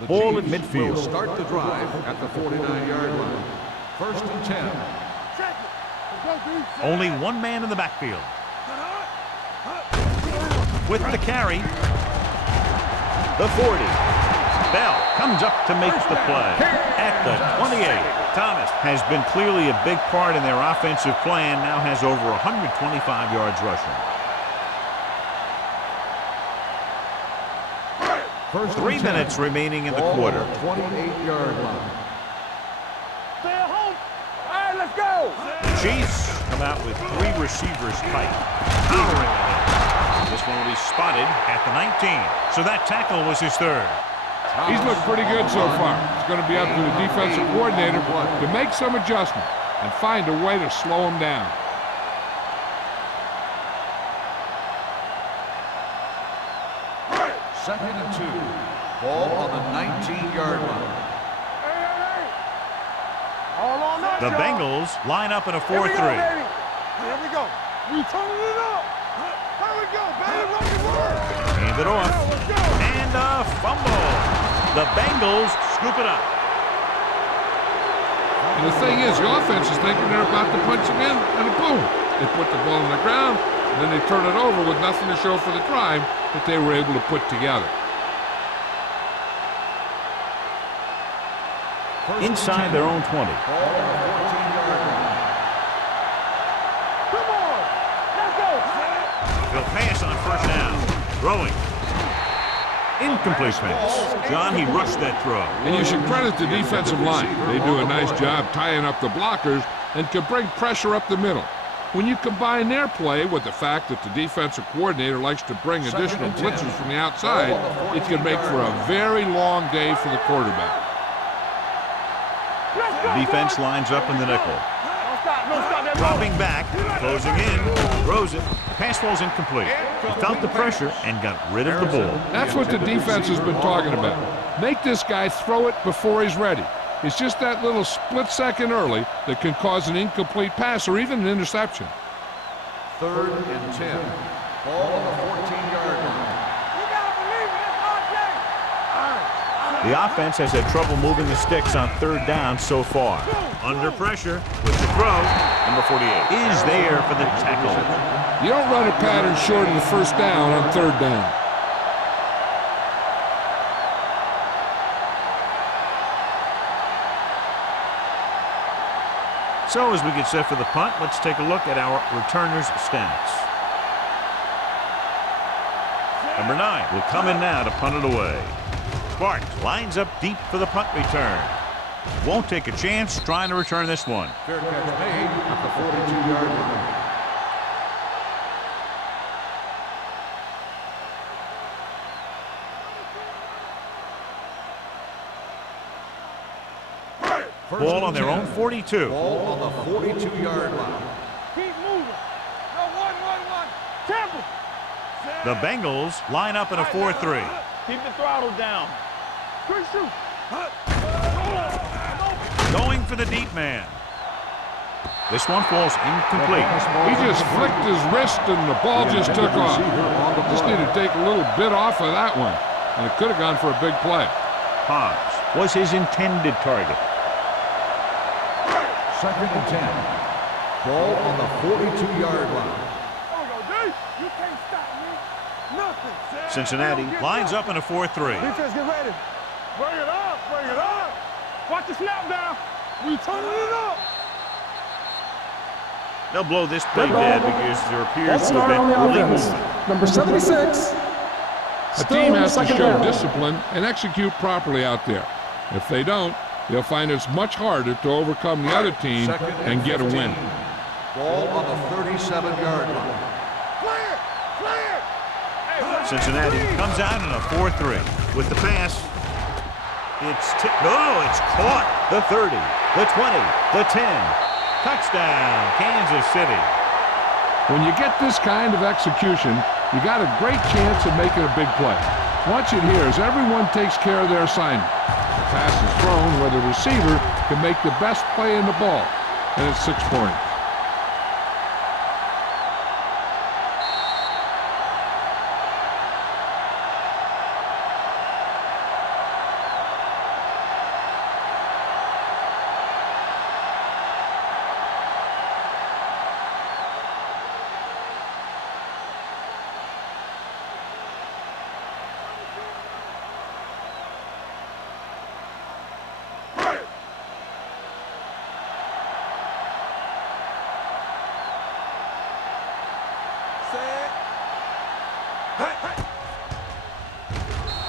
The Ball at Chiefs midfield. will start the drive at the 49-yard line. 1st and 10. Only one man in the backfield. With the carry. The 40. Bell comes up to make the play. At the 28. Thomas has been clearly a big part in their offensive plan. Now has over 125 yards rushing. 3 minutes remaining in the quarter. 28-yard line. Stay at home. All right, let's go. The Chiefs come out with 3 receivers tight. Powering ahead. This one will be spotted at the 19. So that tackle was his 3rd. He's looked pretty good so far. It's going to be up to the defensive coordinator to make some adjustment and find a way to slow him down. Second and 2. Ball on the 19-yard line. All on us, The y'all. Bengals line up in a 4-3. Here we go, baby. Here we go. We turning it up. Here we go, baby. Run the word. Hand it off. Let's go. And a fumble. The Bengals scoop it up. And the thing is, the offense is thinking they're about to punch again, and boom, they put the ball on the ground, and then they turn it over with nothing to show for the drive that they were able to put together. Inside their own 20. Ball on the 14-yard line. Come on. Let's go. They'll pass on 1st down. Throwing. Incomplete pass. John, he rushed that throw. And you should credit the defensive line. They do a nice job tying up the blockers and can bring pressure up the middle. When you combine their play with the fact that the defensive coordinator likes to bring additional blitzes from the outside, it can make for a very long day for the quarterback. The defense lines up in the nickel. Don't stop that Dropping back, closing in, throws it. The pass falls incomplete. He felt the pressure and got rid of the ball. That's what the defense has been talking about. Make this guy throw it before he's ready. It's just that little split second early that can cause an incomplete pass or even an interception. 3rd and 10. Ball on the 14-yard line. You gotta believe it. That's RJ. The offense has had trouble moving the sticks on 3rd down so far. Under pressure with the throw. Number 48 is there for the tackle. You don't run a pattern short of the 1st down on 3rd down. So as we get set for the punt, let's take a look at our returners' stats. Number 9 will come in now to punt it away. Clark lines up deep for the punt return. Won't take a chance trying to return this one. Fair catch made at the 42-yard line. Ball on their own 42. Ball on the 42-yard line. Keep moving. No, 1-1-1. Temple. The Bengals line up in a 4-3. Keep the throttle down. Quick shoot. Going for the deep man. This one falls incomplete. He just flicked his wrist and the ball just took off. Just need to take a little bit off of that one. And it could have gone for a big play. Hobbs was his intended target. 2nd and 10. Ball on the 42-yard line. There we go, D. You can't stop me. Nothing. Cincinnati lines up in a 4-3. Defense, get ready. Bring it up. Bring it up. Watch the snap down. We turning it up. They'll blow this play dead because there appears to Start on the have been early offense. movement. Number 76. A team has to second show down. discipline and execute properly out there. If they don't, they'll find it's much harder to overcome the other team 2nd and get a 15. win. Ball on the 37-yard line. Clear. Clear. Hey, Cincinnati comes out in a 4-3. With the pass, it's it's caught. The 30, the 20, the 10. Touchdown, Kansas City. When you get this kind of execution, you got a great chance of making a big play. Watch it here as everyone takes care of their assignment. The pass is thrown where the receiver can make the best play in the ball, and it's 6 points.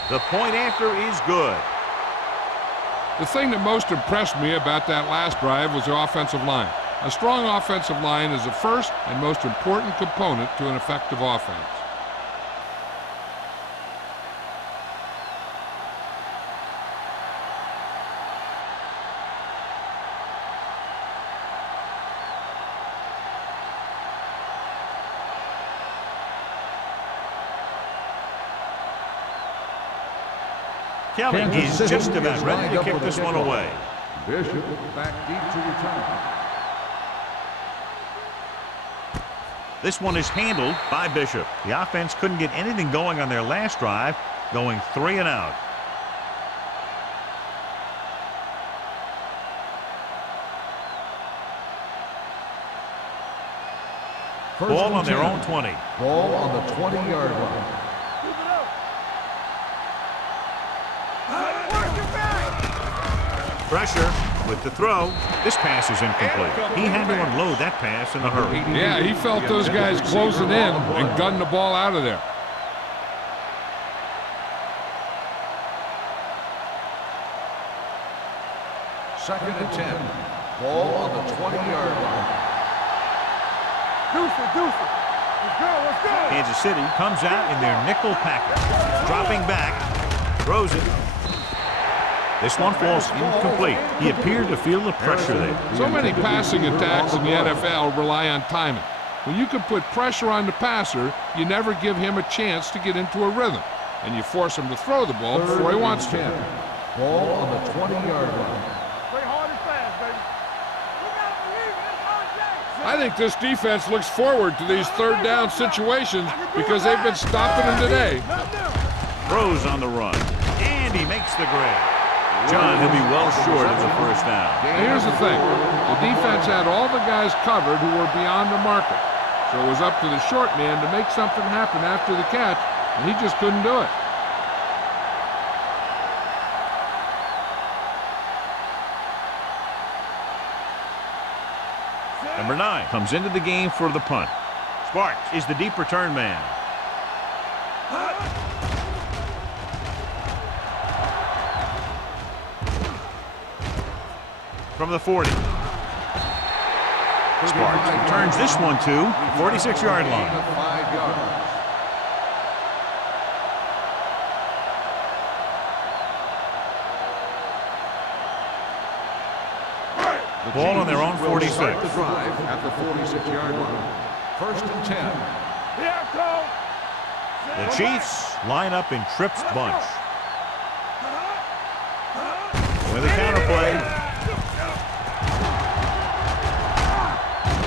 The point after is good. The thing that most impressed me about that last drive was the offensive line. A strong offensive line is the first and most important component to an effective offense. Kelly is just about ready to kick this one away. Bishop back deep to return. This one is handled by Bishop. The offense couldn't get anything going on their last drive, going 3 and out. Ball on their own 20. Ball on the 20-yard line. Pressure with the throw. This pass is incomplete. He had to unload that pass in a hurry. Yeah, he felt those guys closing in and gunned the ball out of there. Second and 10. Ball on the 20-yard line. Deuce it. Let's go. Let's go. Kansas City comes out in their nickel package. Dropping back. Throws it. This one falls incomplete. He appeared to feel the pressure there. So many passing attacks in the NFL rely on timing. When you can put pressure on the passer, you never give him a chance to get into a rhythm, and you force him to throw the ball before he wants to. Ball on the 20-yard line. Play hard and fast, baby. We gotta believe it. It's I think this defense looks forward to these third down situations because they've been stopping them today. Throws on the run. And he makes the grab. John, he'll be well short of the first down. Now, here's the thing. The defense had all the guys covered who were beyond the marker. So it was up to the short man to make something happen after the catch, and he just couldn't do it. Number 9 comes into the game for the punt. Sparks is the deep return man. from the 40. Sparks turns this one to the 46-yard line. 5 yards. Ball on their own 46. The drive at the 46-yard line. 1st and 10. The Chiefs line up in Tripp's bunch. With a counter play.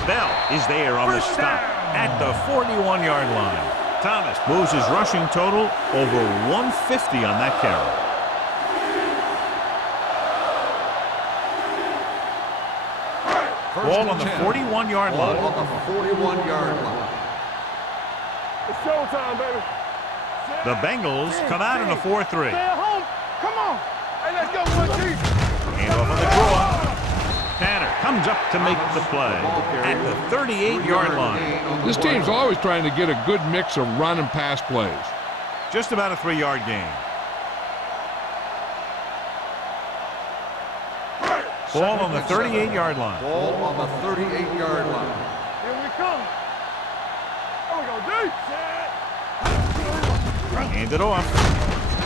Bell is there on the stop at the 41-yard line. Thomas moves his rushing total over 150 on that carry. Ball on the 41-yard line. Ball on the 41-yard line. It's showtime, baby. The Bengals come out in a 4-3. Stay at home. Come on. Hey, let's go, one team. Hand off on the draw. Tanner comes up to make the play at the 38-yard line. This team's always trying to get a good mix of run and pass plays. Just about a 3-yard gain. Ball on the 38-yard line. Ball on the 38-yard line. Here we come. Here we go, deep. Hand it off.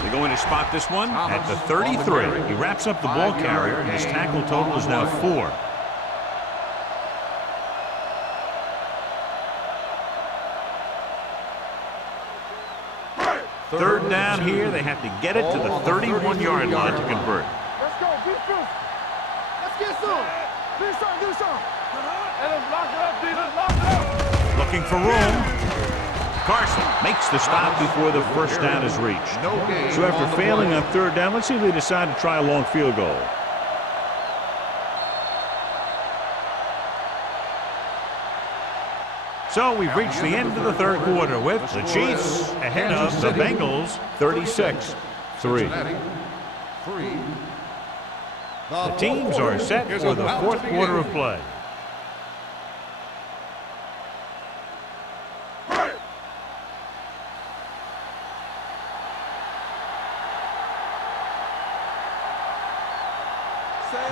They're going to spot this one at the 33. He wraps up the ball carrier, and his tackle total is now 4. Third down here. They have to get it to the 31-yard line to convert. Let's go, defense. Let's get some. Do some. And let's lock it up, defense. Lock it up. Looking for room. Carson makes the stop before the first down is reached. So after failing on third down, let's see if they decide to try a long field goal. So we've reached the end of the third quarter with the Chiefs ahead of the Bengals 36-3. The teams are set for the fourth quarter of play.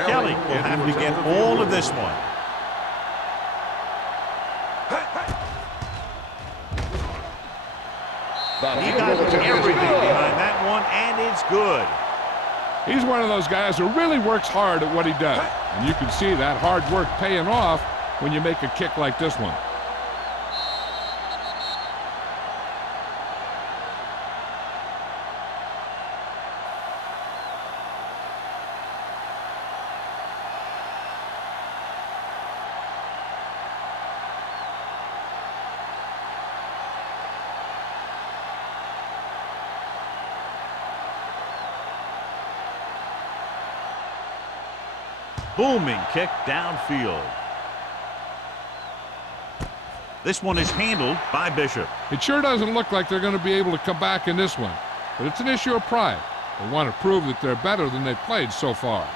Kelly will have to get all of this one. He got everything behind that one, and it's good. He's one of those guys who really works hard at what he does. And you can see that hard work paying off when you make a kick like this one. Booming kick downfield. This one is handled by Bishop. It sure doesn't look like they're going to be able to come back in this one, but it's an issue of pride. They want to prove that they're better than they've played so far.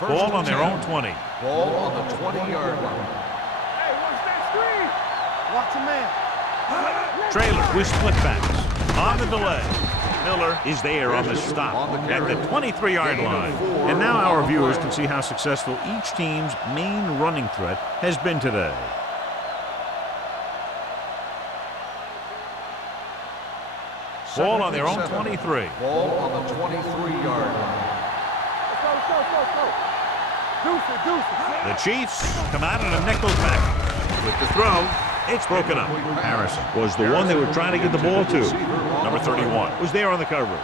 Ball on their own 20. Ball on the 20-yard line. Hey, watch that screen. Watch your man. Trailer with split backs. On the delay. Miller is there on the stop at the 23-yard line. And now our viewers can see how successful each team's main running threat has been today. Ball on their own 23. Ball on the 23-yard line. The Chiefs come out in a nickel pack. With the throw, it's broken up. Harrison was the one they were trying to get the ball to. Number 31 was there on the coverage.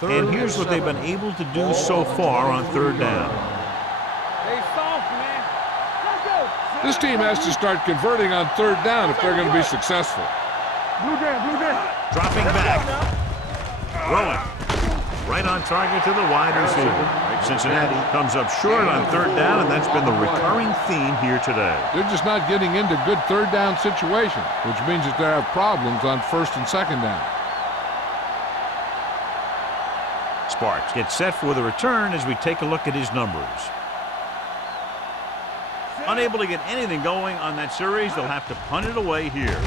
And here's what they've been able to do so far on third down. They soft, man. Let's go. This team has to start converting on third down if they're going to be successful. Blue down. Dropping back. Throwing. Right on target to the wide receiver. Cincinnati comes up short on third down, and that's been the recurring theme here today. They're just not getting into good third down situations, which means that they have problems on first and second down. Sparks gets set for the return as we take a look at his numbers. Unable to get anything going on that series, they'll have to punt it away here.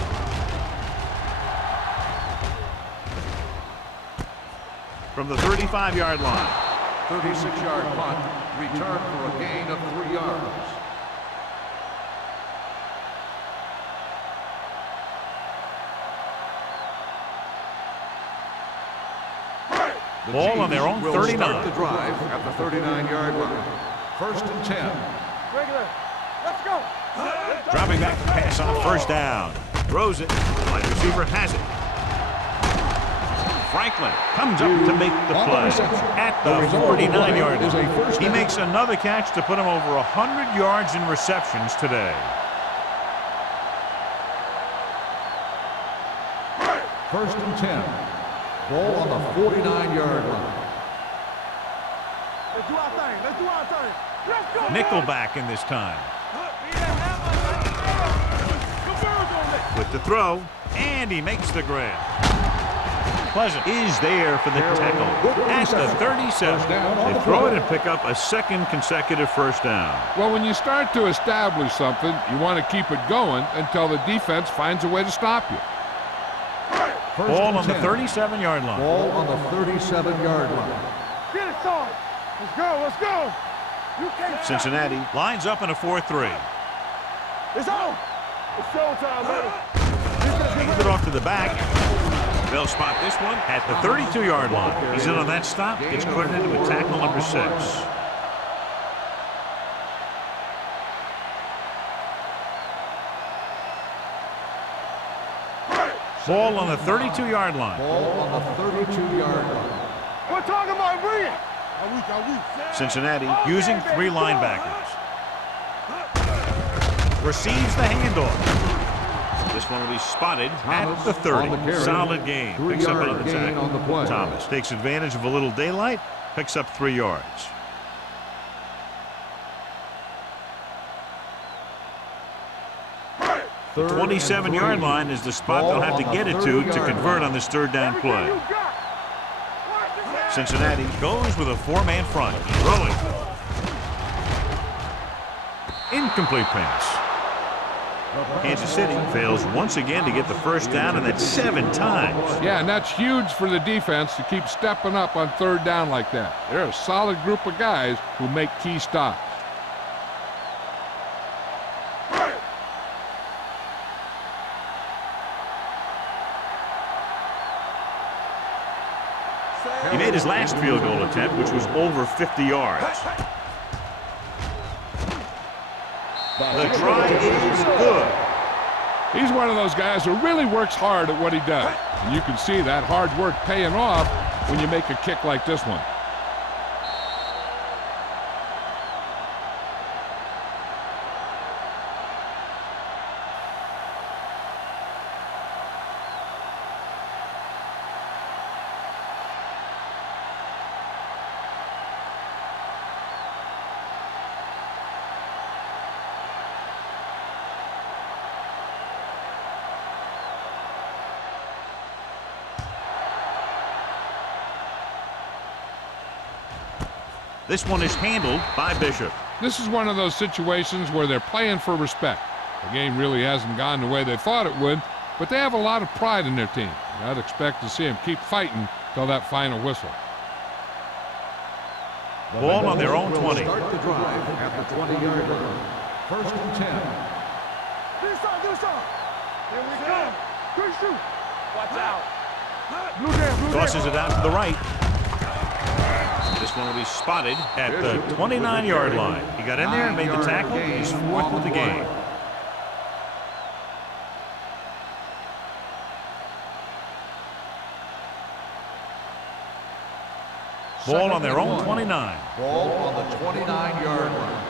From the 35-yard line. 36-yard punt, return for a gain of 3 yards. The Ball on Chiefs their own will 39. Start the drive at the 39-yard line. 1st and 10. Regular. Let's go. Dropping back to pass on 1st down. Throws it. Wide receiver has it. Franklin comes up to make the play at the 49-yard line. He makes another catch to put him over 100 yards in receptions today. 1st and 10. Ball on the 49-yard line. Let's do our thing. Let's do our thing. Let's go. Nickelback in this time. With the throw, and he makes the grab. Pleasant is there for the tackle at the 37. They throw it and pick up a 2nd consecutive 1st down. Well, when you start to establish something, you want to keep it going until the defense finds a way to stop you. Ball on the 37-yard line. Ball on the 37-yard line. Get it started. Let's go. Let's go. You can't. Cincinnati lines up in a 4-3. It's on. It's showtime, baby. Hands it off to the back. They'll spot this one at the 32-yard line. He's in on that stop. Gets credited with tackle number 6. Ball on the 32-yard line. Ball on the 32-yard line. We're talking about bring it. Cincinnati using 3 linebackers. Receives the handoff. This one will be spotted at the 30. Solid gain. Picks up on the tackle. Thomas takes advantage of a little daylight. Picks up 3 yards. The 27-yard line is the spot they'll have to get it to convert on this 3rd down play. Cincinnati goes with a 4-man front. Throwing. Incomplete pass. Kansas City fails once again to get the 1st down, and that's 7 times. Yeah, and that's huge for the defense to keep stepping up on 3rd down like that. They're a solid group of guys who make key stops. He made his last field goal attempt, which was over 50 yards. The try is good. He's one of those guys who really works hard at what he does. And you can see that hard work paying off when you make a kick like this one. This one is handled by Bishop. This is one of those situations where they're playing for respect. The game really hasn't gone the way they thought it would, but they have a lot of pride in their team. I'd expect to see them keep fighting till that final whistle. Ball on their own 20. Start the drive at the 20-yard line. 1st and 10. Get it started. Get it started. Here we go. Good shoot. Watch out. Blue down. Tosses it out to the right. This one will be spotted at the 29-yard line. He got in there and made the tackle. He's 4th with the game. Ball on their own 29. Ball on the 29-yard line.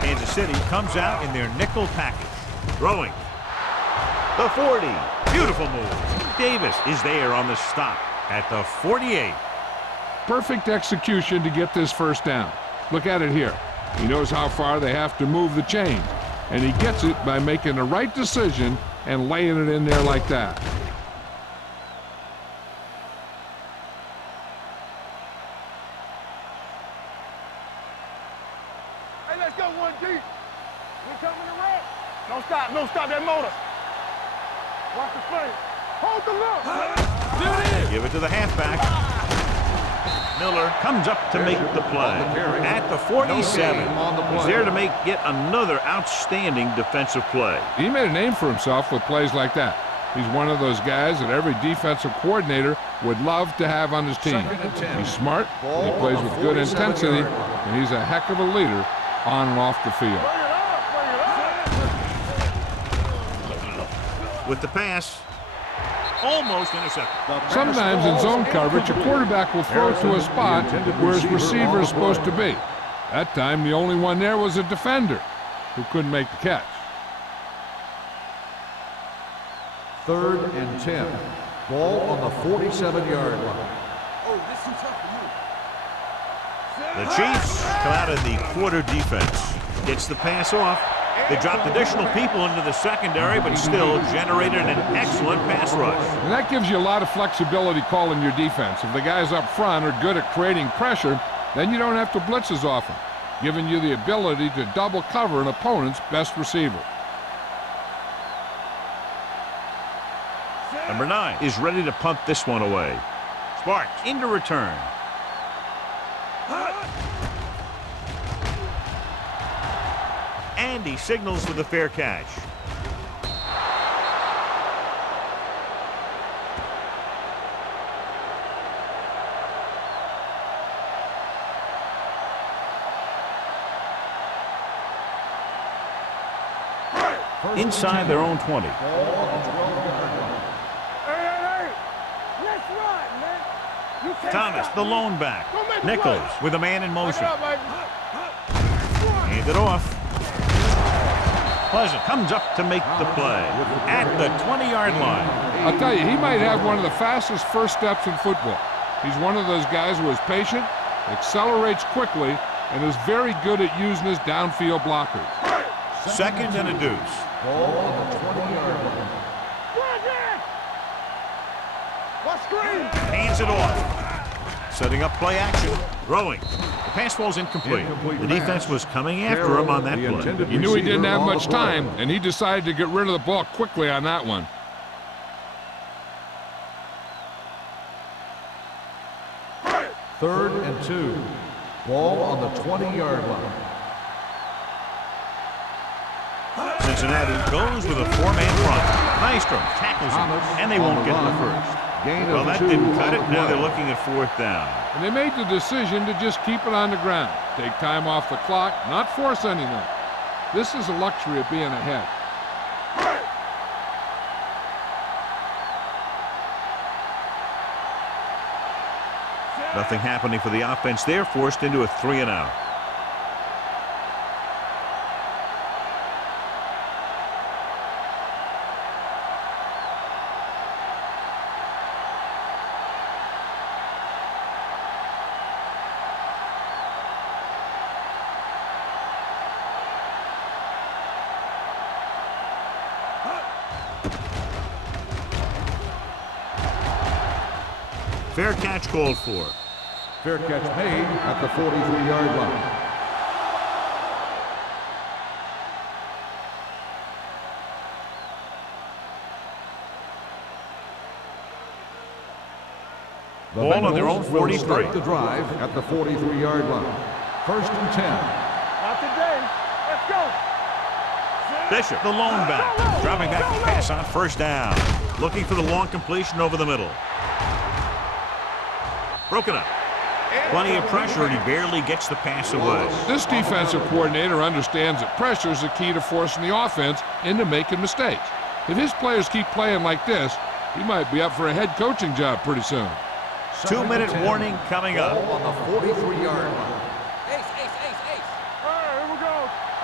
Kansas City comes out in their nickel package. Throwing. The 40. Beautiful move. Davis is there on the stop at the 48. Perfect execution to get this 1st down. Look at it here. He knows how far they have to move the chain, and he gets it by making the right decision and laying it in there like that. let's go one deep. We coming to rest. Don't stop that motor. Watch the frame. Hold the look. Give it to the halfback. Miller comes up to make the play. At the 47, he's there to make yet another outstanding defensive play. He made a name for himself with plays like that. He's one of those guys that every defensive coordinator would love to have on his team. He's smart, he plays with good intensity, and he's a heck of a leader on and off the field. With the pass, almost intercepted. Sometimes in zone coverage, a quarterback will throw to a spot where his receiver is supposed to be. That time, the only one there was a defender who couldn't make the catch. 3rd and 10. Ball on the 47-yard line. Oh, this is tough for you. The Chiefs come out of the quarter defense. Gets the pass off. They dropped additional people into the secondary, but still generated an excellent pass rush. And that gives you a lot of flexibility calling your defense. If the guys up front are good at creating pressure, then you don't have to blitz as often, giving you the ability to double cover an opponent's best receiver. Number 9 is ready to punt this one away. Sparks into return. And he signals for the fair catch. Inside their own 20. Thomas, the lone back. Nichols with a man in motion. Hand it off. Pleasant comes up to make the play at the 20-yard line. I'll tell you, he might have one of the fastest first steps in football. He's one of those guys who is patient, accelerates quickly, and is very good at using his downfield blockers. 2nd and a deuce. Ball on the 20-yard line. Hands it off. Setting up play action. Throwing. The pass falls incomplete. The defense was coming after him on that play. He knew he didn't have much time, and he decided to get rid of the ball quickly on that one. Third and 2. Ball on the 20-yard line. Cincinnati goes with a 4-man front. Nystrom tackles him, and they won't get the first. Well, that didn't cut it. Now they're looking at 4th down. And they made the decision to just keep it on the ground. Take time off the clock, not force anything. This is the luxury of being ahead. Nothing happening for the offense. They're forced into a 3-and-out. Fair catch called for. Fair catch made at the 43-yard line. The Ball on their own Bengals will 43. start the drive at the 43-yard line. 1st and 10. Not today. Let's go. Bishop, the lone back, dropping back to pass on 1st down. Looking for the long completion over the middle. Broken up. Plenty of pressure, and he barely gets the pass away. This defensive coordinator understands that pressure is the key to forcing the offense into making mistakes. If his players keep playing like this, he might be up for a head coaching job pretty soon. 2-minute warning coming up. Ball on the 43-yard line. Ace. All right, here we go.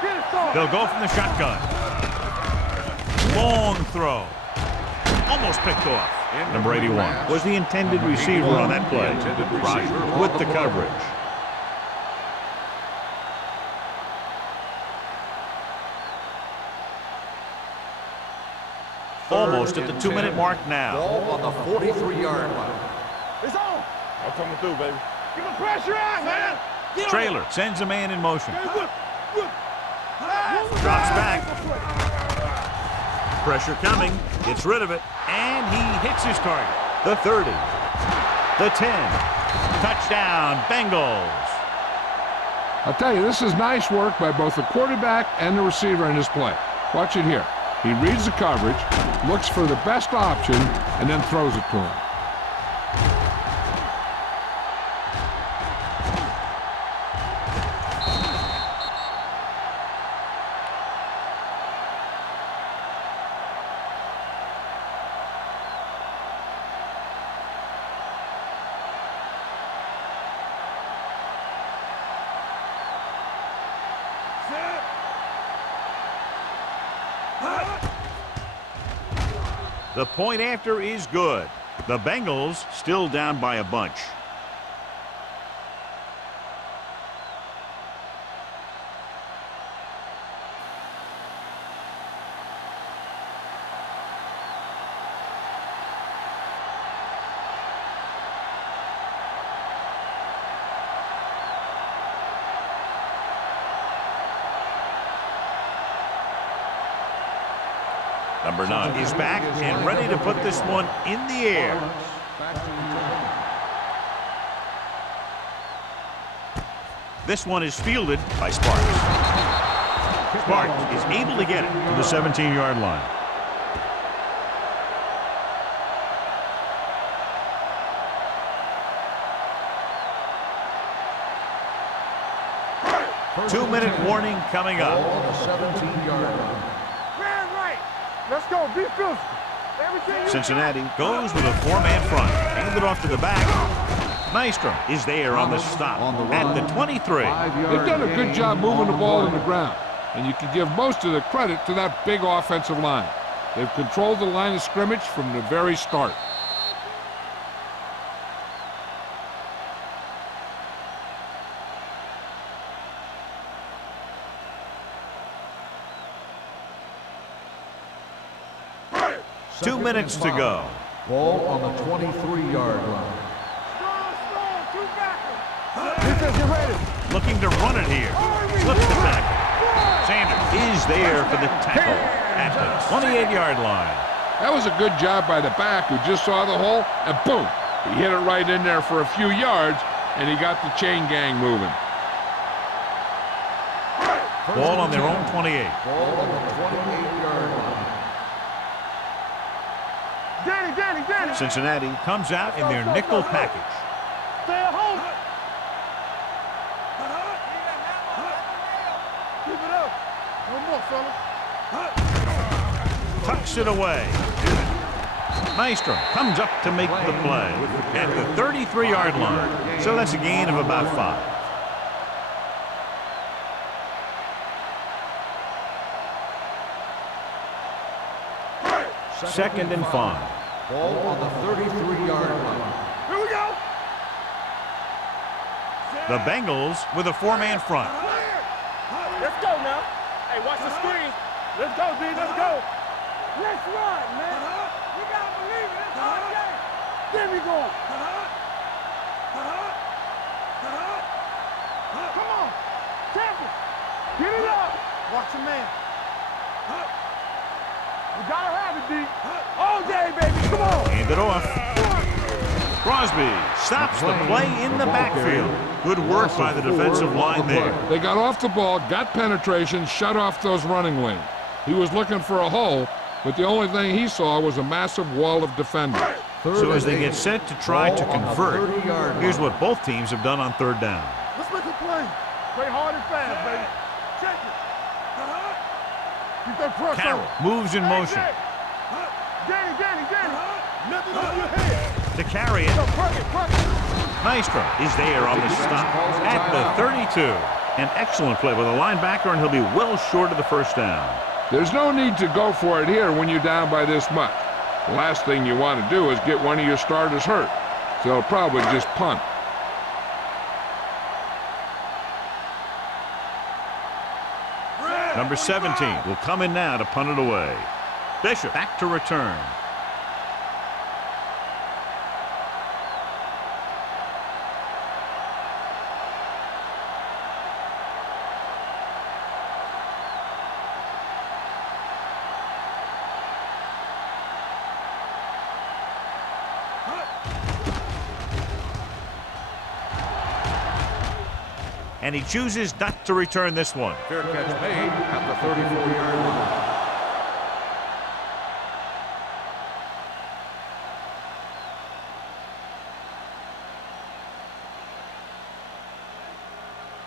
Get it started. They'll go from the shotgun. Long throw. Almost picked off. Number 81 was the intended receiver on that play. Rogers with the coverage. Almost at the 2-minute mark now. Ball on the 43-yard line. It's on. I'm coming through, baby. Get the pressure out, man. Trailer sends a man in motion. Hey, look. Drops back. Pressure coming. Gets rid of it. And he hits his target. The 30. The 10. Touchdown, Bengals. I'll tell you, this is nice work by both the quarterback and the receiver in this play. Watch it here. He reads the coverage, looks for the best option, and then throws it to him. The point after is good. The Bengals still down by a bunch. Number 9 is back and ready to put this one in the air. This one is fielded by Sparks. Sparks is able to get it to the 17-yard line. Two-minute warning coming up. 17-yard line. Let's go. Be physical. Everything Cincinnati goes with a four-man front. Hand it off to the back. Nystrom is there on the stop at the 23. They've done a good job moving the ball on the ground, and you can give most of the credit to that big offensive line. They've controlled the line of scrimmage from the very start. Two minutes to go. Ball on the 23-yard line. Defense, get ready. Looking to run it here. Slips the tackle. Sanders is there for the tackle at the 28-yard line. That was a good job by the back who just saw the hole, and boom, he hit it right in there for a few yards, and he got the chain gang moving. Ball on their own 28. Ball on the 28-yard line. Danny. Cincinnati comes out in their nickel package. Stay at home. Keep it up. One more, fella. Tucks it away. Nystrom comes up to make the play at the 33-yard line. So that's a gain of about 5. Second and 5. Ball on the 33-yard line. Here we go. The Bengals with a four-man front. Let's go now. Hey, watch the screen. Let's go, D. Let's go. Let's run, man. You gotta believe it. It's our game. There we go. Come on. Tampa. Get it up. Watch your man. You gotta have it, D. All day, baby. Come on. Hand it off. Crosby stops the play in the backfield. Good work by the defensive line there. They got off the ball, got penetration, shut off those running lanes. He was looking for a hole, but the only thing he saw was a massive wall of defenders. So as they get set to try to convert, here's what both teams have done on third down. Let's make a play. Play hard and fast, baby. Check it. Keep that pressure. Carroll moves in motion. Danny. Nothing on your head. To carry it. Nystrom is there on the stop at the 32. An excellent play with a linebacker, and he'll be well short of the first down. There's no need to go for it here when you're down by this much. The last thing you want to do is get one of your starters hurt. So they'll probably just punt. Number 17 will come in now to punt it away. Bishop back to return. and he chooses not to return this one. Fair catch made at the 34-yard line.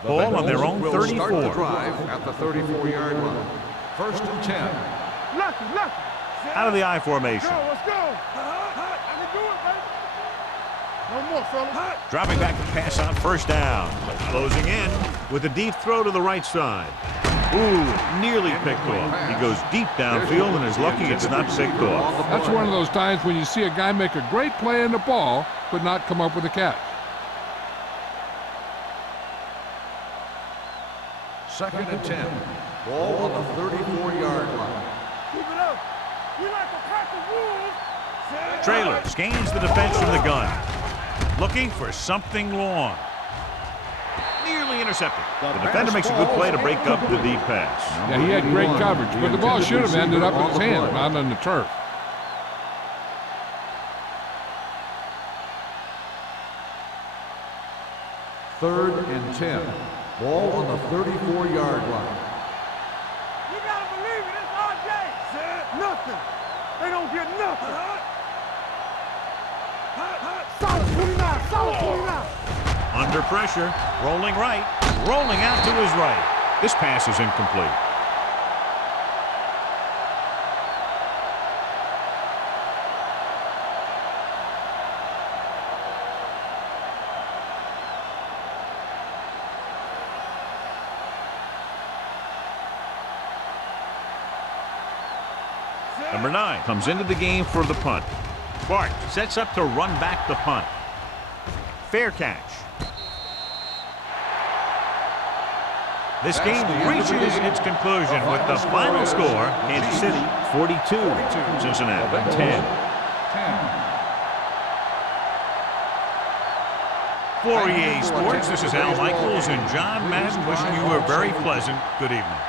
The Ball on their Bengals own will 34. Start the drive at the 34-yard line. 1st and 10. Lucky. Out of the I formation. Let's go. I can do it, baby. No more, fella. Dropping back to pass on 1st down. Closing in with a deep throw to the right side. Ooh, nearly picked off. He goes deep downfield and is lucky it's not picked off. That's one of those times when you see a guy make a great play in the ball, but not come up with a catch. 2nd and 10. Ball on the 34-yard line. Keep it up. We like a pack of wolves. Trailer scans the defense from the gun. Looking for something long. Nearly intercepted. The defender makes a good play to break up the deep pass. Yeah, he had great coverage, but the ball should have ended up in his hand, not on the turf. Third and 10. Ball on the 34-yard line. You gotta believe it. It's RJ. Nothing. They don't get nothing. Solid 29. Solid 29. Under pressure, rolling right, rolling out to his right. This pass is incomplete. Number 9 comes into the game for the punt. Bart sets up to run back the punt. Fair catch. This game reaches its conclusion with the final score, Kansas City 42, Cincinnati 10. For EA Sports, this is Al Michaels and John Madden wishing you a very pleasant good evening.